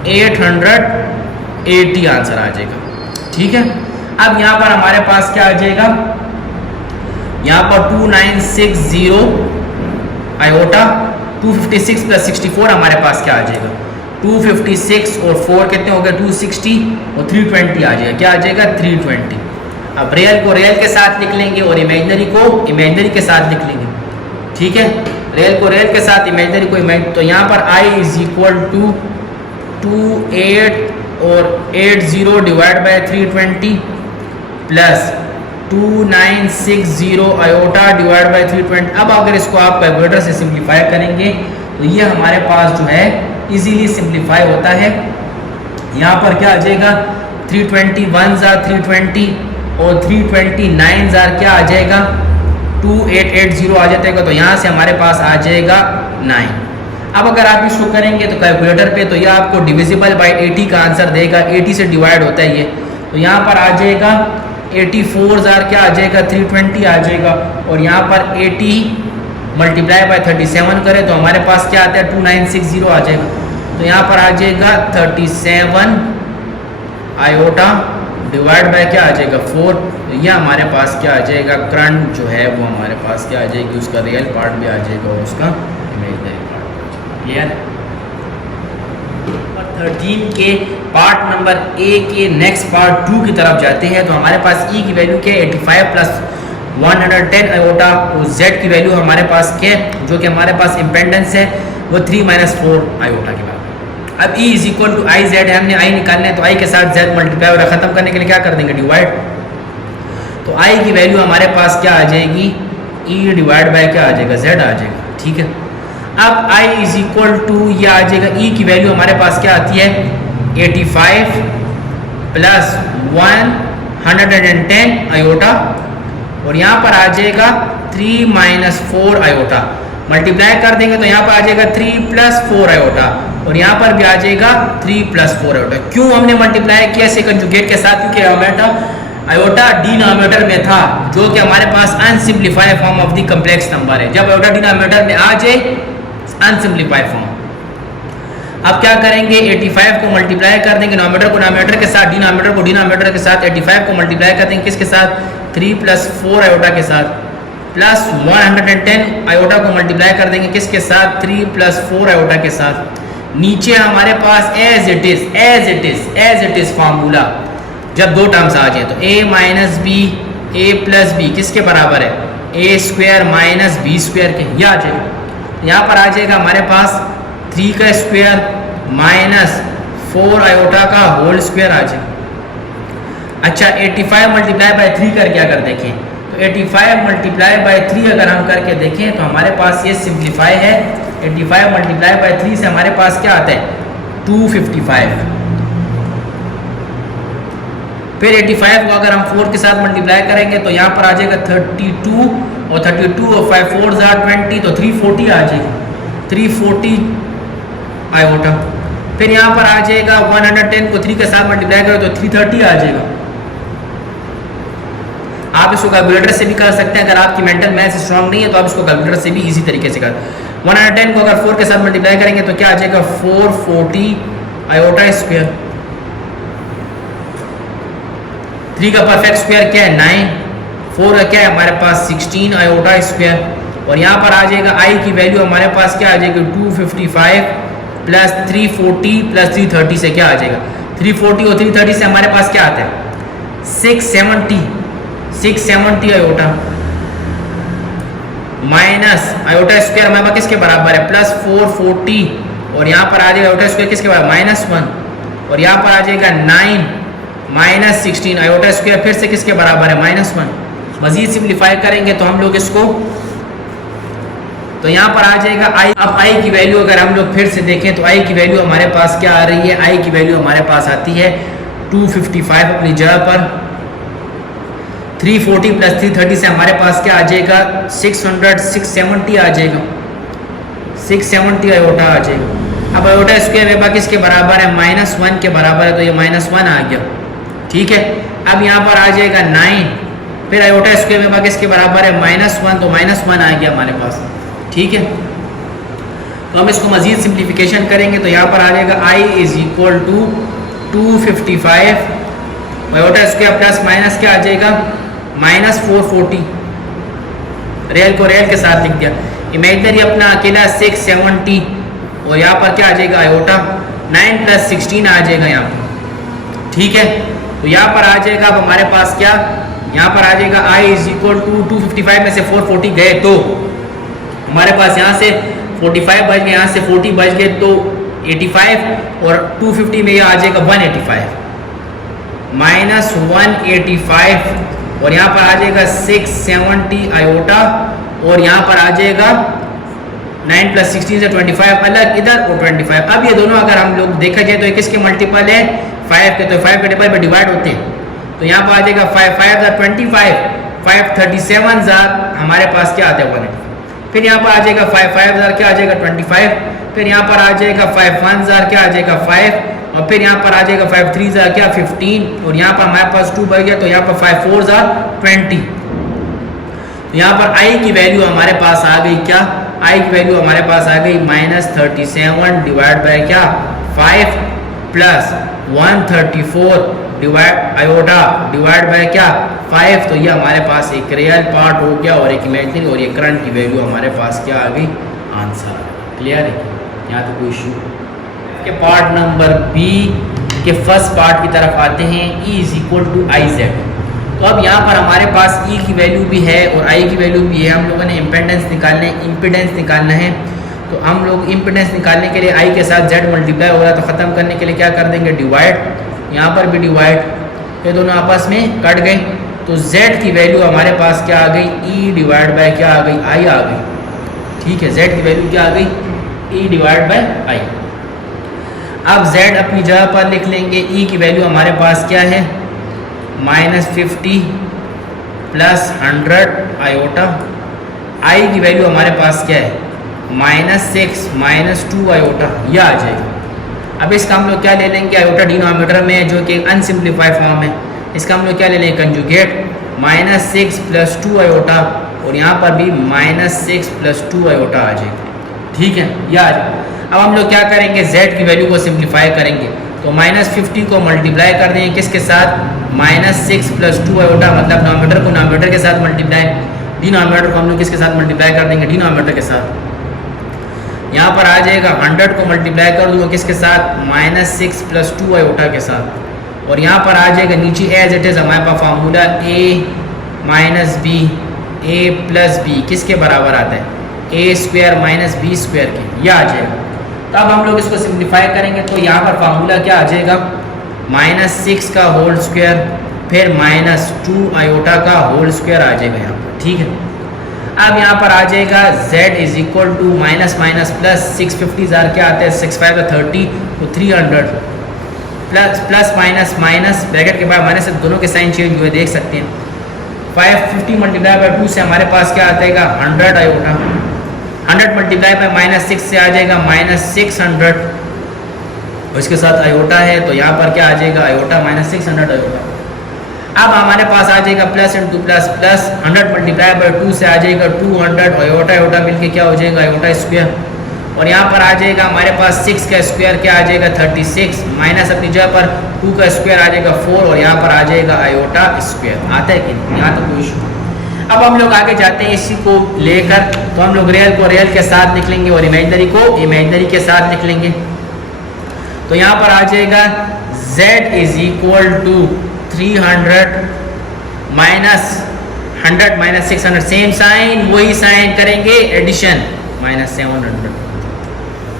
2880 आंसर आ जाएगा। ठीक है, अब यहाँ पर हमारे पास क्या आ जाएगा, यहाँ पर 2960 आयोटा 256 प्लस 64 हमारे पास क्या आ जाएगा 256 और 4 कितने हो गए 260 और 320 आ जाएगा, क्या आ जाएगा 320। अब रियल को रियल के साथ लिख लेंगे और इमेजिनरी को इमेजिनरी के साथ लिख लेंगे। ठीक है, रियल को रियल के साथ इमेजिनरी को इमेजिनरी, तो यहाँ पर i इज इक्वल टू 28 और 80 divide by 320 plus 2960 iota divide by 320। अब अगर इसको आप कैलकुलेटर से सिंप्लीफाई करेंगे तो ये हमारे पास जो है इजीली सिंप्लीफाई होता है। यहाँ पर क्या आ जाएगा 321 जार 320 और 329 जार क्या आ जाएगा 2880 आ जाएगा, तो यहाँ से हमारे पास आ जाएगा 9। अब अगर आप इसको करेंगे तो कैलकुलेटर पे तो ये आपको डिविजिबल बाय 80 का आंसर देगा, 80 से डिवाइड होता है ये, तो यहाँ पर आ जाएगा 84 जार क्या आ जाएगा 320 आ जाएगा और यहाँ पर 80 मल्टीप्लाई बाय 37 करें तो हमारे पास क्या आता है 2960 आ जाएगा, तो यहाँ पर आ जाएगा 37 आयोटा डिवाइड बाय क्या आ जाएगा 4, तो यह हमारे पास क्या आ जाएगा करंट जो है वो हमारे पास क्या आ जाएगी, उसका रियल पार्ट भी आ जाएगा और उसका इमेजिनरी पार्ट। क्लियर। 13 के पार्ट नंबर ए के नेक्स्ट पार्ट 2 की तरफ जाते हैं, तो हमारे पास ई की वैल्यू क्या है 85 प्लस 110 आयोटा और जेड की वैल्यू हमारे पास क्या जो कि हमारे पास इम्पेंडेंस है वो 3 - 4 आयोटा के बाद। अब E is equal to I Z है, हमने आई निकालना है तो आई के साथ जेड मल्टीप्लाई और ख़त्म करने के लिए क्या कर देंगे डिवाइड, तो आई की वैल्यू हमारे पास क्या आ जाएगी ई डिवाइड बाय क्या आ जाएगा जेड आ जाएगा। ठीक है, अब i इज इक्वल टू ये आ जाएगा e की वैल्यू हमारे पास क्या आती है 85 प्लस 1 110 आयोटा और यहाँ पर आ जाएगा 3 - 4 आयोटा। मल्टीप्लाई कर देंगे तो यहाँ पर आ जाएगा 3 + 4 आयोटा और यहाँ पर भी आ जाएगा 3 + 4 आयोटा। क्यों हमने मल्टीप्लाई किया इसे कंजुगेट के साथ? क्योंकि आयोटा डिनोमिनेटर में था, जो कि हमारे पास unsimplified form of the complex number है। जब आयोटा डिनोमिनेटर में आ जाए अनसिम्प्लीफाइड फॉर्म, अब क्या करेंगे, 85 को मल्टीप्लाई कर देंगे नोमिनेटर को नोमिनेटर के साथ, डिनोमिनेटर को डिनोमिनेटर के साथ। 85 को मल्टीप्लाई कर देंगे किसके साथ? 3 + 4 आयोटा के साथ, प्लस 110 आयोटा को मल्टीप्लाई कर देंगे किसके साथ? 3 + 4 आयोटा के साथ। नीचे हमारे पास एज इट इज फार्मूला, जब दो टर्म्स आ जाए तो a - b a + b किसके बराबर है? a² - b² के। यह आ जाएगा, यहाँ पर आ जाएगा हमारे पास 3 का स्क्वायर - 4 आयोटा का होल स्क्वायर आ जाएगा। अच्छा, 85 × 3 करके अगर देखें तो 85 × 3 अगर हम करके देखें तो हमारे पास ये सिंप्लीफाई है। 85 × 3 से हमारे पास क्या आता है? 255। फिर 85 को अगर हम 4 के साथ मल्टीप्लाई करेंगे तो यहाँ पर आ जाएगा 32 और 32 और 5 4 20 तो 340 आ जाएगी, 340 आयोटा। फिर यहाँ पर आ जाएगा 110 को 3 के साथ मल्टीप्लाई करें तो 330 आ जाएगा। आप इसको कैलकुलेटर से भी कर सकते हैं, अगर आपकी मेंटल मैथ स्ट्रांग नहीं है तो आप इसको कैलकुलेटर से भी इजी तरीके से कर। 110 को अगर 4 के साथ मल्टीप्लाई करेंगे तो क्या आ जाएगा? 440 आयोटा स्क्वायर। 3 का परफेक्ट स्क्वायर क्या है? 9। 4 का क्या है हमारे पास? 16 आयोटा स्क्वायर। और यहाँ पर आ जाएगा आई की वैल्यू हमारे पास क्या आ जाएगी? 255 + 340 + 330 से क्या आ जाएगा? 340 और 330 से हमारे पास क्या आता है? 670 आयोटा माइनस आयोटा स्क्वायर हमारे पास किसके बराबर है? +440 और यहाँ पर आ जाएगा आयोटा स्क्वायर किसके बराबर? -1 और यहाँ पर आ जाएगा 9 - 16 आयोटा स्क्वायर फिर से किसके बराबर है? -1। मजीद सिंप्लीफाई करेंगे तो हम लोग इसको, तो यहाँ पर आ जाएगा आई। अब आई की वैल्यू अगर हम लोग फिर से देखें तो आई की वैल्यू हमारे पास क्या आ रही है? आई की वैल्यू हमारे पास आती है 255 अपनी जगह पर। 340 + 330 से हमारे पास क्या आ जाएगा? 670 आ जाएगा, 670 आयोटा आ जाएगा। अब आयोटा स्क्वायर मेरे पास किसके बराबर है? -1 के बराबर है, तो ये -1 आ गया। ठीक है, अब यहाँ पर आ जाएगा 9, फिर आयोटा स्क्वायर मेरे पास किसके बराबर है? -1, तो -1 आ गया हमारे पास। ठीक है, तो हम इसको मजीद सिंप्लीफिकेशन करेंगे तो यहाँ पर आ जाएगा I = 255 iota square plus minus क्या आ जाएगा? -440। रियल को रियल के साथ लिख दिया, इमेजिनरी अपना अकेला 670 और यहाँ पर क्या आ जाएगा? आयोटा 9 + 16 आ जाएगा यहाँ पर। ठीक है, तो यहाँ पर आ जाएगा अब हमारे पास क्या? यहाँ पर आ जाएगा I = 255 में से 440 गए तो हमारे पास यहाँ से 45 बच गए, यहाँ से 40 बच गए तो 85 और 250 में ये आ जाएगा 185 -185 और यहाँ पर आ जाएगा 670 आयोटा और यहाँ पर आ जाएगा 9 + 16 से 25 अलग इधर और 25। अब ये दोनों अगर हम लोग देखा जाए तो ये किसके मल्टीपल है? 5 के, तो 5 के टेबल पर डिवाइड होते हैं तो यहाँ पर आ जाएगा 5 5 25 5 37 हमारे पास क्या आता है? 185। फिर यहाँ पर आ जाएगा 5 5 क्या आ जाएगा? 25। फिर यहाँ पर आ जाएगा 5 1 क्या आ जाएगा? 5 और फिर यहाँ पर आ जाएगा 5 3 क्या? 15 और यहाँ पर हमारे पास 2 बच गया तो यहाँ पर 5 4 20। तो यहाँ पर आई की वैल्यू हमारे पास आ गई क्या? आई की वैल्यू हमारे पास आ गई -37 डिवाइड बाय क्या? 5 + 134 डिवाइड आयोटा डिवाइड बाय क्या? 5। तो ये हमारे पास एक रियल पार्ट हो गया और एक इमेजिनरी और ये करंट की वैल्यू हमारे पास क्या आ गई? आंसर। क्लियर है? यहाँ तो कोई इशू के पार्ट नंबर बी के फर्स्ट पार्ट की तरफ आते हैं। E = IZ। तो अब यहाँ पर हमारे पास E की वैल्यू भी है और I की वैल्यू भी है। हम लोगों ने इम्पीडेंस निकालना है तो हम लोग इम्पीडेंस निकालने के लिए I के साथ Z मल्टीप्लाई हो रहा है तो ख़त्म करने के लिए क्या कर देंगे? डिवाइड। यहाँ पर भी डिवाइड, ये दोनों आपस में कट गए तो Z की वैल्यू हमारे पास क्या आ गई? E डिवाइड बाय क्या आ गई? I आ गई। ठीक है, Z की वैल्यू क्या आ गई? E divide by I। अब Z अपनी जगह पर लिख लेंगे। E की वैल्यू हमारे पास क्या है? -50 प्लस 100 आयोटा। आई की वैल्यू हमारे पास क्या है, -6 -2 आयोटा, यह आ जाएगा। अब इसका हम लोग क्या ले लेंगे, आयोटा डिनोमिनेटर में जो कि अनसिम्प्लीफाइड फॉर्म है, इसका हम लोग क्या ले लेंगे, कंजुगेट, -6 + 2 आयोटा, और यहाँ पर भी -6 + 2 आयोटा आ जाएगा। ठीक है, यह आ जाएगा। अब हम लोग क्या करेंगे, z की वैल्यू को सिंप्लीफाई करेंगे, तो -50 को मल्टीप्लाई कर देंगे किसके साथ, -6 + 2 आयोटा, मतलब नॉमिनेटर को नॉमिनेटर के साथ मल्टीप्लाई, डिनोमिनेटर को हम लोग किसके साथ मल्टीप्लाई कर देंगे, डिनोमिनेटर के साथ। यहाँ पर आ जाएगा 100 को मल्टीप्लाई कर दूंगा किसके साथ, -6 + 2 आयोटा के साथ, और यहाँ पर आ जाएगा नीचे एज इट इज़ हमारे पास formula a - b, a + b किसके बराबर आता है, a² - b² के, यह आ जाएगा। तो अब हम लोग इसको सिंप्लीफाई करेंगे, तो यहाँ पर फार्मूला क्या आ जाएगा, -6 का होल स्क्वायर फिर -2 आयोटा का होल स्क्वायर आ जाएगा यहाँ पर। ठीक है, अब यहाँ पर आ जाएगा z = - -+650 क्या आता है, 6×5 = 30, तो 300 प्लस माइनस ब्रैकेट के बाद माइनस से दोनों के साइन चेंज हुए देख सकते हैं। 550 × 2 से हमारे पास क्या आ जाएगा, 100 आयोटा, 100 × -6 से आ जाएगा -600, उसके साथ आयोटा है, तो यहाँ पर क्या आ जाएगा, आयोटा -600 आयोटा। अब हमारे पास आ जाएगा प्लस इंटू प्लस, 100 × 2 से आ जाएगा 200, आयोटा आयोटा मिलके क्या हो जाएगा, आयोटा स्क्वायर, और यहाँ पर आ जाएगा हमारे पास 6 का स्क्वायर क्या आ जाएगा, 36, माइनस अपनी जगह पर 2 का स्क्वायर आ जाएगा 4, और यहाँ पर आ जाएगा आयोटा स्क्वायर। आता है कि नहीं, यहाँ तो कोई इशू। अब हम लोग आगे जाते हैं इसी को लेकर, तो हम लोग रियल को रियल के साथ निकलेंगे और इमेजिनरी को इमेजिनरी के साथ निकलेंगे। तो यहाँ पर आ जाएगा z = 300 -100 -600, सेम साइन वही साइन करेंगे, एडिशन, -700।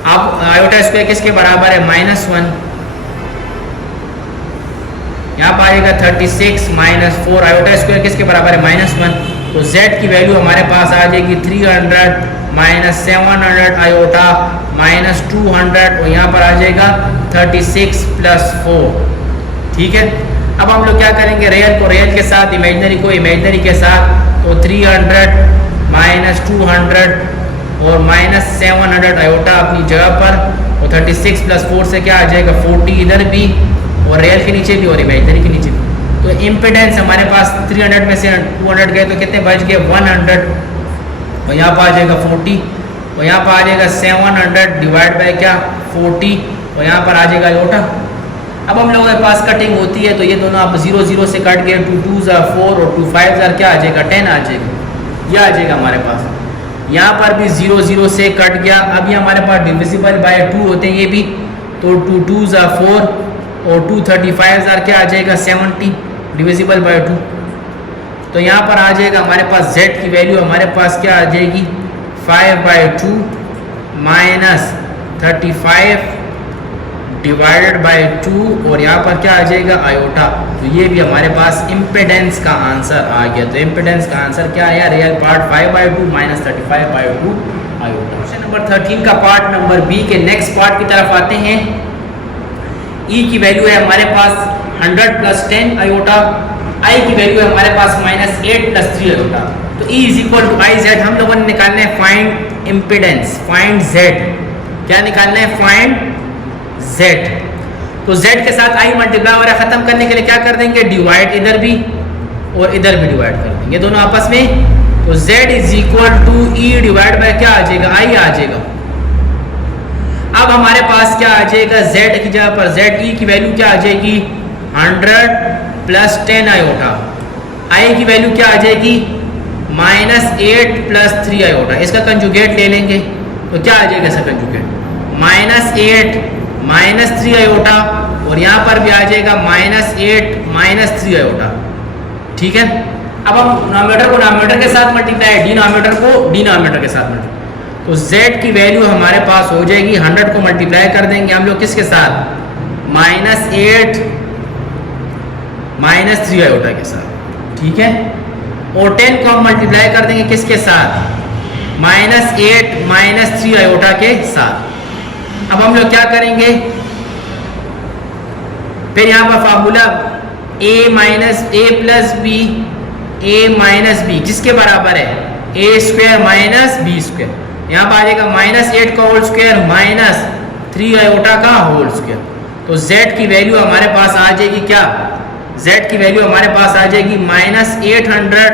अब आयोटा स्क्वायर किसके बराबर है, -1, यहाँ पर आएगा 36 -4, आयोटा स्क्वायर किसके बराबर है, -1, तो z की वैल्यू हमारे पास आ जाएगी 300 -700 आयोटा -200, और यहाँ पर आ जाएगा 36 + 4। ठीक है, अब हम लोग क्या करेंगे, रियल को रियल के साथ, इमेजिनरी को इमेजिनरी के साथ, तो 300 -200 और -700 आयोटा अपनी जगह पर, और 36 + 4 से क्या आ जाएगा, 40 इधर भी, और रियल के नीचे भी और इमेजिनरी के नीचे भी। तो इम्पिडेंस हमारे पास 300 में से 200 गए तो कितने बच गए, 100, और यहाँ पर आ जाएगा 40, और यहाँ पर आ जाएगा 700 डिवाइड बाय क्या, 40, और यहाँ पर आ जाएगा आयोटा। अब हम लोगों के पास कटिंग होती है, तो ये दोनों आप 0 0 से कट गए, 2 2 = 4 और 2 5 = क्या आ जाएगा, 10 आ जाएगा, यह आ जाएगा हमारे पास। यहाँ पर भी 0 0 से कट गया। अब ये हमारे पास डिविजिबल बाय 2 होते हैं ये भी, तो 2 2 = 4 और 2 35 = क्या आ जाएगा, 70, डिविजिबल बाय 2। तो यहाँ पर आ जाएगा हमारे पास z की वैल्यू हमारे पास क्या आ जाएगी, 5/2 -35 डिवाइडेड बाय 2, और यहाँ पर क्या आ जाएगा, आयोटा। तो ये भी हमारे पास इम्पिडेंस का आंसर आ गया। तो इम्पिडेंस का आंसर क्या है, real part 5/2 -35/2 iota. Question number 13 का पार्ट नंबर बी के नेक्स्ट पार्ट की तरफ आते हैं। ई की वैल्यू है हमारे पास 100 + 10 आयोटा, आई की वैल्यू है हमारे पास -8 + 3 आयोटा। तो ई = IZ हम लोगों ने निकालना है फाइंड इम्पिडेंस, फाइंड Z। क्या निकालना है, फाइंड Z। तो Z के साथ I मल्टीप्लाई हो रहा है, खत्म करने के लिए क्या कर देंगे, डिवाइड इधर भी और इधर भी डिवाइड कर देंगे दोनों आपस में। तो Z = E डिवाइड बाय क्या आ जाएगा, I आ जाएगा। अब हमारे पास क्या आ जाएगा, Z की जगह पर ZE की वैल्यू क्या आ जाएगी, 100 + 10 आयोटा, I की वैल्यू क्या आ जाएगी, -8 + 3 आयोटा। इसका कंजुगेट ले लेंगे तो क्या आ जाएगा इसका कंजुगेट, -8 -3 आयोटा, और यहाँ पर भी आ जाएगा -8 -3 आयोटा। ठीक है, अब हम नॉमिनेटर को नॉमिनेटर के साथ मल्टीप्लाई, डिनोमिनेटर को डिनोमिनेटर के साथ मल्टीप्लाई, तो z की वैल्यू हमारे पास हो जाएगी, 100 को मल्टीप्लाई कर देंगे हम लोग किसके साथ, -8 -3 आयोटा के साथ। ठीक है, और 10 को हम मल्टीप्लाई कर देंगे किसके साथ, -8 -3 आयोटा के साथ। अब हम लोग क्या करेंगे, फिर यहाँ पर formula a plus B, a minus B किसके बराबर है, a square minus B square. यहाँ पर आ जाएगा -8 का होल स्क्वायर माइनस 3 आयोटा का होल स्क्वायर। तो z की वैल्यू हमारे पास आ जाएगी क्या, z की वैल्यू हमारे पास आ जाएगी -800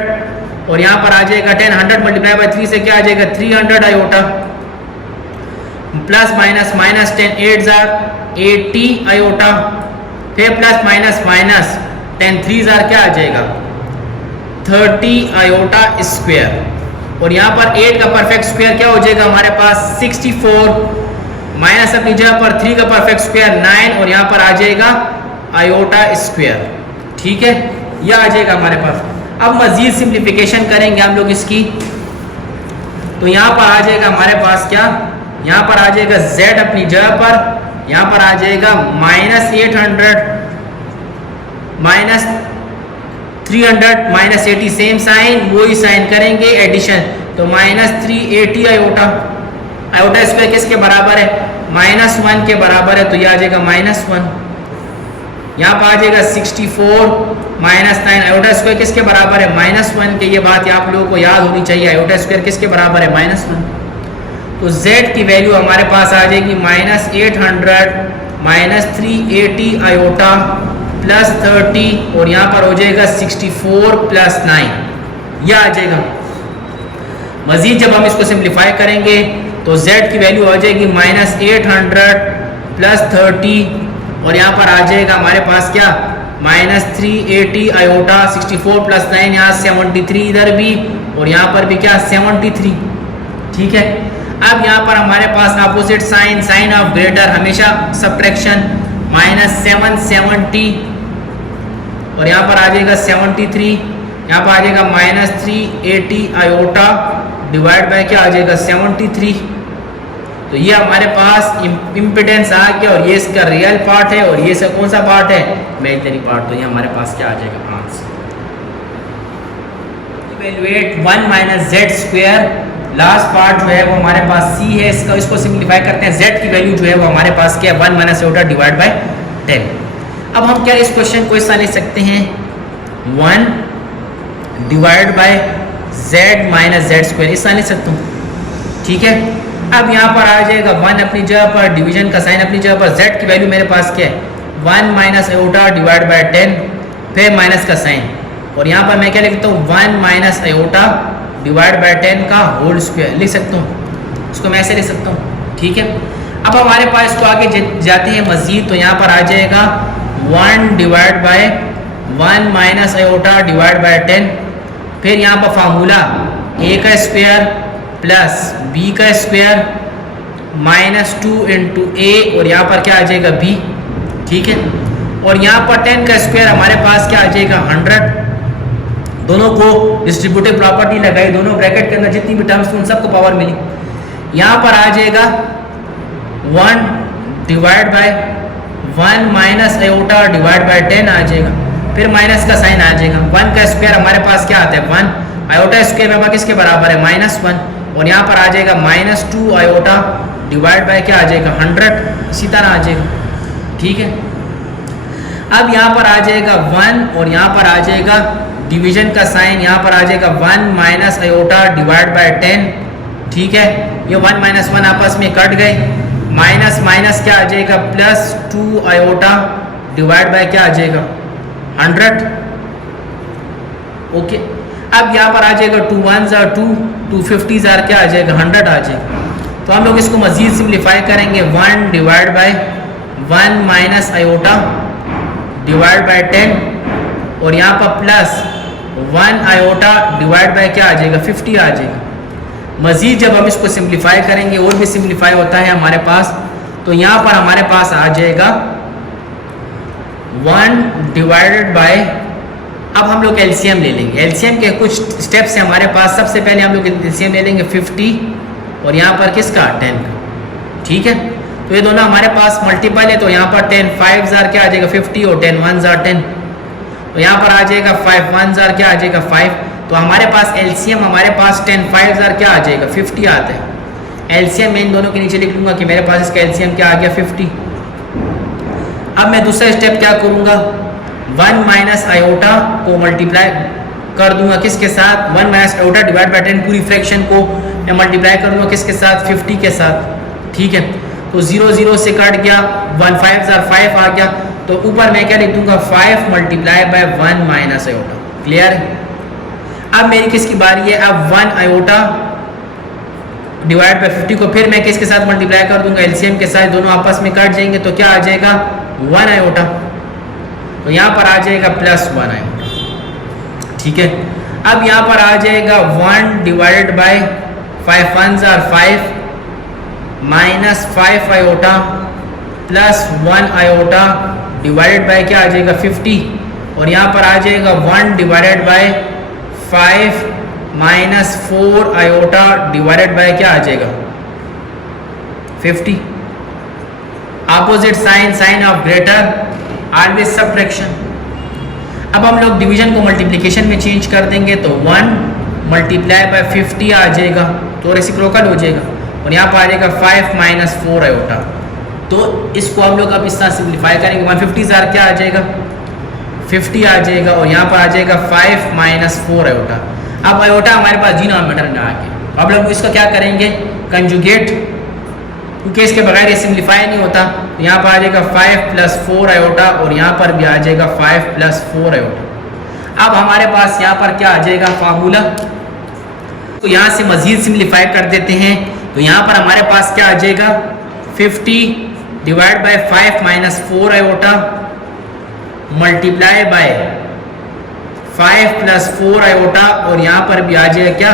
और यहाँ पर आ जाएगा 10, 100 मल्टीप्लाई बाय 3 से क्या आ जाएगा 300 iota plus minus minus 10, 8 jar 80 iota, फिर प्लस माइनस माइनस 10, 3 जार क्या आ जाएगा 30 आयोटा स्क्वायर। और यहाँ पर 8 का परफेक्ट स्क्वायर क्या हो जाएगा हमारे पास 64 माइनस अपनी जगह पर 3 का परफेक्ट स्क्वायर 9 और यहाँ पर आ जाएगा आयोटा स्क्वायर। ठीक है, यह आ जाएगा हमारे पास। अब मजीद सिंप्लीफिकेशन करेंगे हम लोग इसकी, तो यहाँ पर आ जाएगा हमारे पास क्या, यहाँ पर आ जाएगा z अपनी जगह पर, यहाँ पर आ जाएगा -800 माइनस 300 माइनस 80 सेम साइन, वही साइन करेंगे एडिशन, तो -380 आयोटा, आयोटा स्क्वायर किसके बराबर है -1 के बराबर है, तो यह आ जाएगा -1। यहाँ पर आ जाएगा 64 माइनस 9, आयोटा स्क्वायर किसके बराबर है -1 के, ये बात आप लोगों को याद होनी चाहिए, आयोटा स्क्वायर किसके बराबर है -1। तो z की वैल्यू हमारे पास आ जाएगी -800 माइनस 380 आयोटा प्लस 30 और यहाँ पर हो जाएगा 64 प्लस 9, यह आ जाएगा। मजीद जब हम इसको सिंप्लीफाई करेंगे तो z की वैल्यू आ जाएगी -800 प्लस 30 और यहाँ पर आ जाएगा हमारे पास क्या -380 आयोटा, 64 प्लस 9 यहाँ 73 इधर भी और यहाँ पर भी क्या 73। ठीक है, अब यहाँ पर हमारे पास opposite sign, sign of greater हमेशा सब्ट्रैक्शन, -770 और यहाँ पर आ जाएगा 73, यहाँ पर आ जाएगा -380 आयोटा डिवाइड बाय क्या आ जाएगा 73। तो ये हमारे पास इम्पिडेंस आ गया और ये इसका रियल पार्ट है और ये इसका कौन सा पार्ट है इमेजिनरी पार्ट। तो ये हमारे पास क्या आ जाएगा answer. Evaluate 1 minus Z square, last part जो है वो हमारे पास सी है, इसको सिंप्लीफाई करते हैं। z की वैल्यू जो है वो हमारे पास क्या है 1 माइनस आयोटा डिवाइड बाय 10। अब हम क्या इस क्वेश्चन को इस तरह लिख सकते हैं 1 divide by z minus Z square, इस तरह लिख सकता हूँ। ठीक है, अब यहाँ पर आ जाएगा 1 अपनी जगह पर, डिवीजन का साइन अपनी जगह पर, z की वैल्यू मेरे पास क्या है 1 माइनस आयोटा डिवाइड बाय 10, फिर माइनस का साइन और यहाँ पर मैं क्या लिखता हूँ 1 माइनस आयोटा डिवाइड बाय 10 का होल स्क्वायर लिख सकता हूँ, इसको मैं ऐसे लिख सकता हूँ। ठीक है, अब हमारे पास इसको आगे जाते हैं मजीद, तो यहाँ पर आ जाएगा 1 divide by 1 minus iota divide by 10, फिर यहाँ पर फार्मूला a का स्क्वायर प्लस b का स्क्वायर -2 इंटू a और यहाँ पर क्या आ जाएगा b। ठीक है, और यहाँ पर 10 का स्क्वायर हमारे पास क्या आ जाएगा 100। दोनों को डिस्ट्रीब्यूटिव प्रॉपर्टी लगाई, दोनों ब्रैकेट के अंदर जितनी भी टर्म्स थी उन सबको पावर मिली। यहाँ पर आ जाएगा 1 divide by 1 minus iota divide by 10 आ जाएगा, फिर माइनस का साइन आ जाएगा। 1 का स्क्वायर हमारे पास क्या आता है 1, आयोटा स्क्वायर में किसके बराबर है -1 और यहाँ पर आ जाएगा -2 आयोटा डिवाइड बाय क्या आ जाएगा 100, इसी तरह आ जाएगा। ठीक है, अब यहाँ पर आ जाएगा 1 और यहाँ पर आ जाएगा डिवीजन का साइन, यहाँ पर आ जाएगा 1 माइनस आयोटा डिवाइड बाय 10। ठीक है, ये 1 माइनस 1 आपस में कट गए, माइनस माइनस क्या आ जाएगा +2 आयोटा डिवाइड बाय क्या आ जाएगा 100। ओके, अब यहाँ पर आ जाएगा 2 1s are 2, 250s are क्या आ जाएगा 100 आ जाएगा। तो हम लोग इसको मजीद सिंप्लीफाई करेंगे 1 divide by 1 minus iota divide by 10 और यहाँ पर प्लस 1 आयोटा डिवाइड बाय क्या आ जाएगा 50 आ जाएगा। मजीद जब हम इसको सिंप्लीफाई करेंगे और भी सिंप्लीफाई होता है हमारे पास, तो यहाँ पर हमारे पास आ जाएगा 1 डिवाइडेड बाय, अब हम लोग एलसीएम ले लेंगे। एलसीएम के कुछ स्टेप्स हैं हमारे पास। सबसे पहले हम लोग एलसीएम ले लेंगे 50 और यहाँ पर किसका 10 का। ठीक है, तो ये दोनों हमारे पास मल्टीपल है, तो यहाँ पर 10 5s are क्या आ जाएगा 50 और 10 1s are 10, तो यहाँ पर आ जाएगा 5 1s are क्या आ जाएगा 5। तो हमारे पास एलसीएम हमारे पास 10 5s are क्या आ जाएगा 50 आता है। एलसीएम मैं इन दोनों के नीचे लिख लूँगा कि मेरे पास इसका एलसीएम क्या आ गया 50। अब मैं दूसरा स्टेप क्या करूँगा, 1 माइनस आयोटा को मल्टीप्लाई कर दूंगा किसके साथ, 1 माइनस आयोटा डिवाइड बाई 10 पूरी फ्रैक्शन को मैं मल्टीप्लाई कर दूंगा किसके साथ, 50 के साथ। ठीक है, तो 0 0 से कट गया, 1 5 5 आ गया, तो ऊपर मैं क्या लिख दूंगा 5 multiply by 1 minus iota. Clear है? अब मेरी किसकी बारी है, अब 1 आयोटा डिवाइड बाय 50 को फिर मैं किसके साथ मल्टीप्लाई कर दूंगा, एलसीएम के साथ, दोनों आपस में कट जाएंगे तो क्या आ जाएगा 1 आयोटा, तो यहाँ पर आ जाएगा प्लस 1 आयोटा। ठीक है, अब यहाँ पर आ जाएगा 1 divided by 5 1s are 5 minus 5 iota plus 1 iota divided by क्या आ जाएगा 50, और यहाँ पर आ जाएगा 1 divided by 5 minus 4 iota divided by क्या आ जाएगा 50। Opposite sign, sign of greater, always subtraction. अब हम लोग डिवीजन को मल्टीप्लिकेशन में चेंज कर देंगे तो 1 मल्टीप्लाई बाय 50 आ जाएगा, तो रेसिप्रोकल हो जाएगा, और यहाँ पर आ जाएगा 5 माइनस 4 आयोटा। तो इसको हम लोग अब इस तरह सिंप्लीफाई करेंगे, 150 क्या आ जाएगा 50 आ जाएगा, और यहाँ पर आ जाएगा 5 माइनस 4 आयोटा। अब आयोटा हमारे पास डिनोमिनेटर में आ गया, अब लोग इसका क्या करेंगे कंजुगेट, क्योंकि इसके बगैर ये सिंप्लीफाई नहीं होता। तो यहाँ पर आ जाएगा 5 प्लस 4 आयोटा, और यहाँ पर भी आ जाएगा 5 प्लस 4 आयोटा। अब हमारे पास यहाँ पर क्या आ जाएगा फार्मूला, तो यहाँ से मजीद सिंप्लीफाई कर देते हैं, तो यहाँ पर हमारे पास क्या आ जाएगा 50 divide by 5 minus 4 iota multiply bye 5 plus 4 iota, और यहाँ पर भी आ जाएगा क्या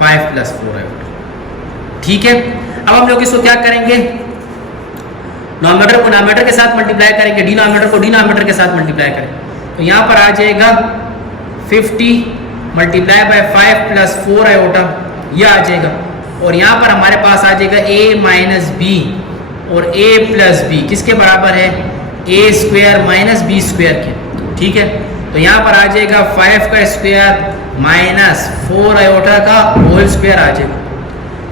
5 प्लस 4 आयोटा। ठीक है, अब हम लोग इसको क्या करेंगे, नॉमिनेटर को डिनोमिनेटर के साथ मल्टीप्लाई करेंगे, डिनोमिनेटर को डिनोमिनेटर के साथ मल्टीप्लाई करेंगे, तो यहाँ पर आ जाएगा 50 मल्टीप्लाई बाय 5 प्लस 4 आयोटा, यह आ जाएगा, और यहाँ पर हमारे पास आ जाएगा a माइनस बी, और a प्लस बी किसके बराबर है a square minus B square के। ठीक है, तो यहाँ पर आ जाएगा 5 का स्क्वायर माइनस 4 आयोटा का होल स्क्वायर आ जाएगा,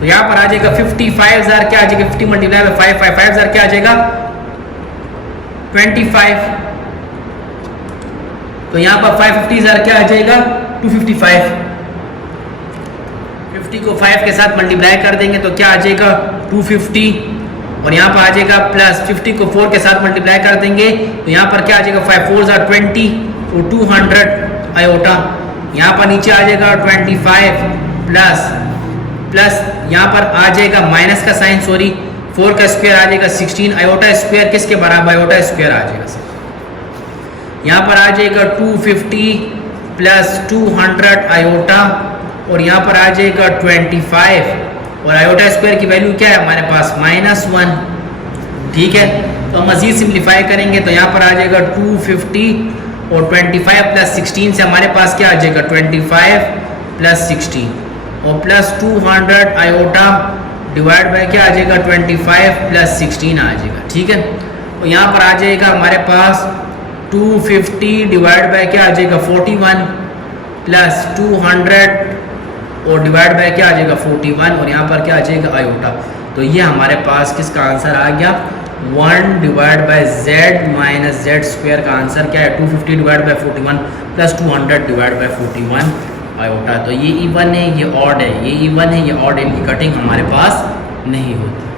तो यहाँ पर आ जाएगा 55,000 क्या आ जाएगा 50 मल्टीप्लाई बाय 5 5,000 क्या आ जाएगा 25, तो यहाँ पर 550,000 क्या आ जाएगा 255, 50 को 5 के साथ मल्टीप्लाई कर देंगे तो क्या आ जाएगा 250, और यहाँ पर आ जाएगा प्लस 50 को 4 के साथ मल्टीप्लाई कर देंगे तो यहाँ पर क्या आ जाएगा 5 4s are 20 और 200 आयोटा, यहाँ पर नीचे आ जाएगा 25 प्लस यहाँ पर आ जाएगा माइनस का साइन, सॉरी 4 का स्क्वायर आ जाएगा 16 आयोटा स्क्वायर किसके बराबर आयोटा स्क्वायर आ जाएगा, यहाँ पर आ जाएगा 250 प्लस 200 आयोटा, और यहाँ पर आ जाएगा 25, और आयोटा स्क्वायर की वैल्यू क्या है हमारे पास -1। ठीक है, तो मजीद सिंप्लीफाई करेंगे तो यहाँ पर आ जाएगा 250 और 25 प्लस 16 से हमारे पास क्या आ जाएगा 25 प्लस 16 और प्लस 200 आयोटा डिवाइड बाय क्या आ जाएगा 25 प्लस 16 आ जाएगा। ठीक है, तो यहाँ पर आ जाएगा हमारे पास 250 डिवाइड बाय क्या आ जाएगा 41 प्लस 200 और डिवाइड बाय क्या आ जाएगा 41, और यहाँ पर क्या आ जाएगा आयोटा। तो ये हमारे पास किसका आंसर आ गया 1 divide by z minus Z square का आंसर क्या है 250 divide by 41 plus 200 divide by 41 iota. तो ये इवन है, ये ऑड है, ये इवन है, ये ऑड है, इनकी कटिंग हमारे पास नहीं होती।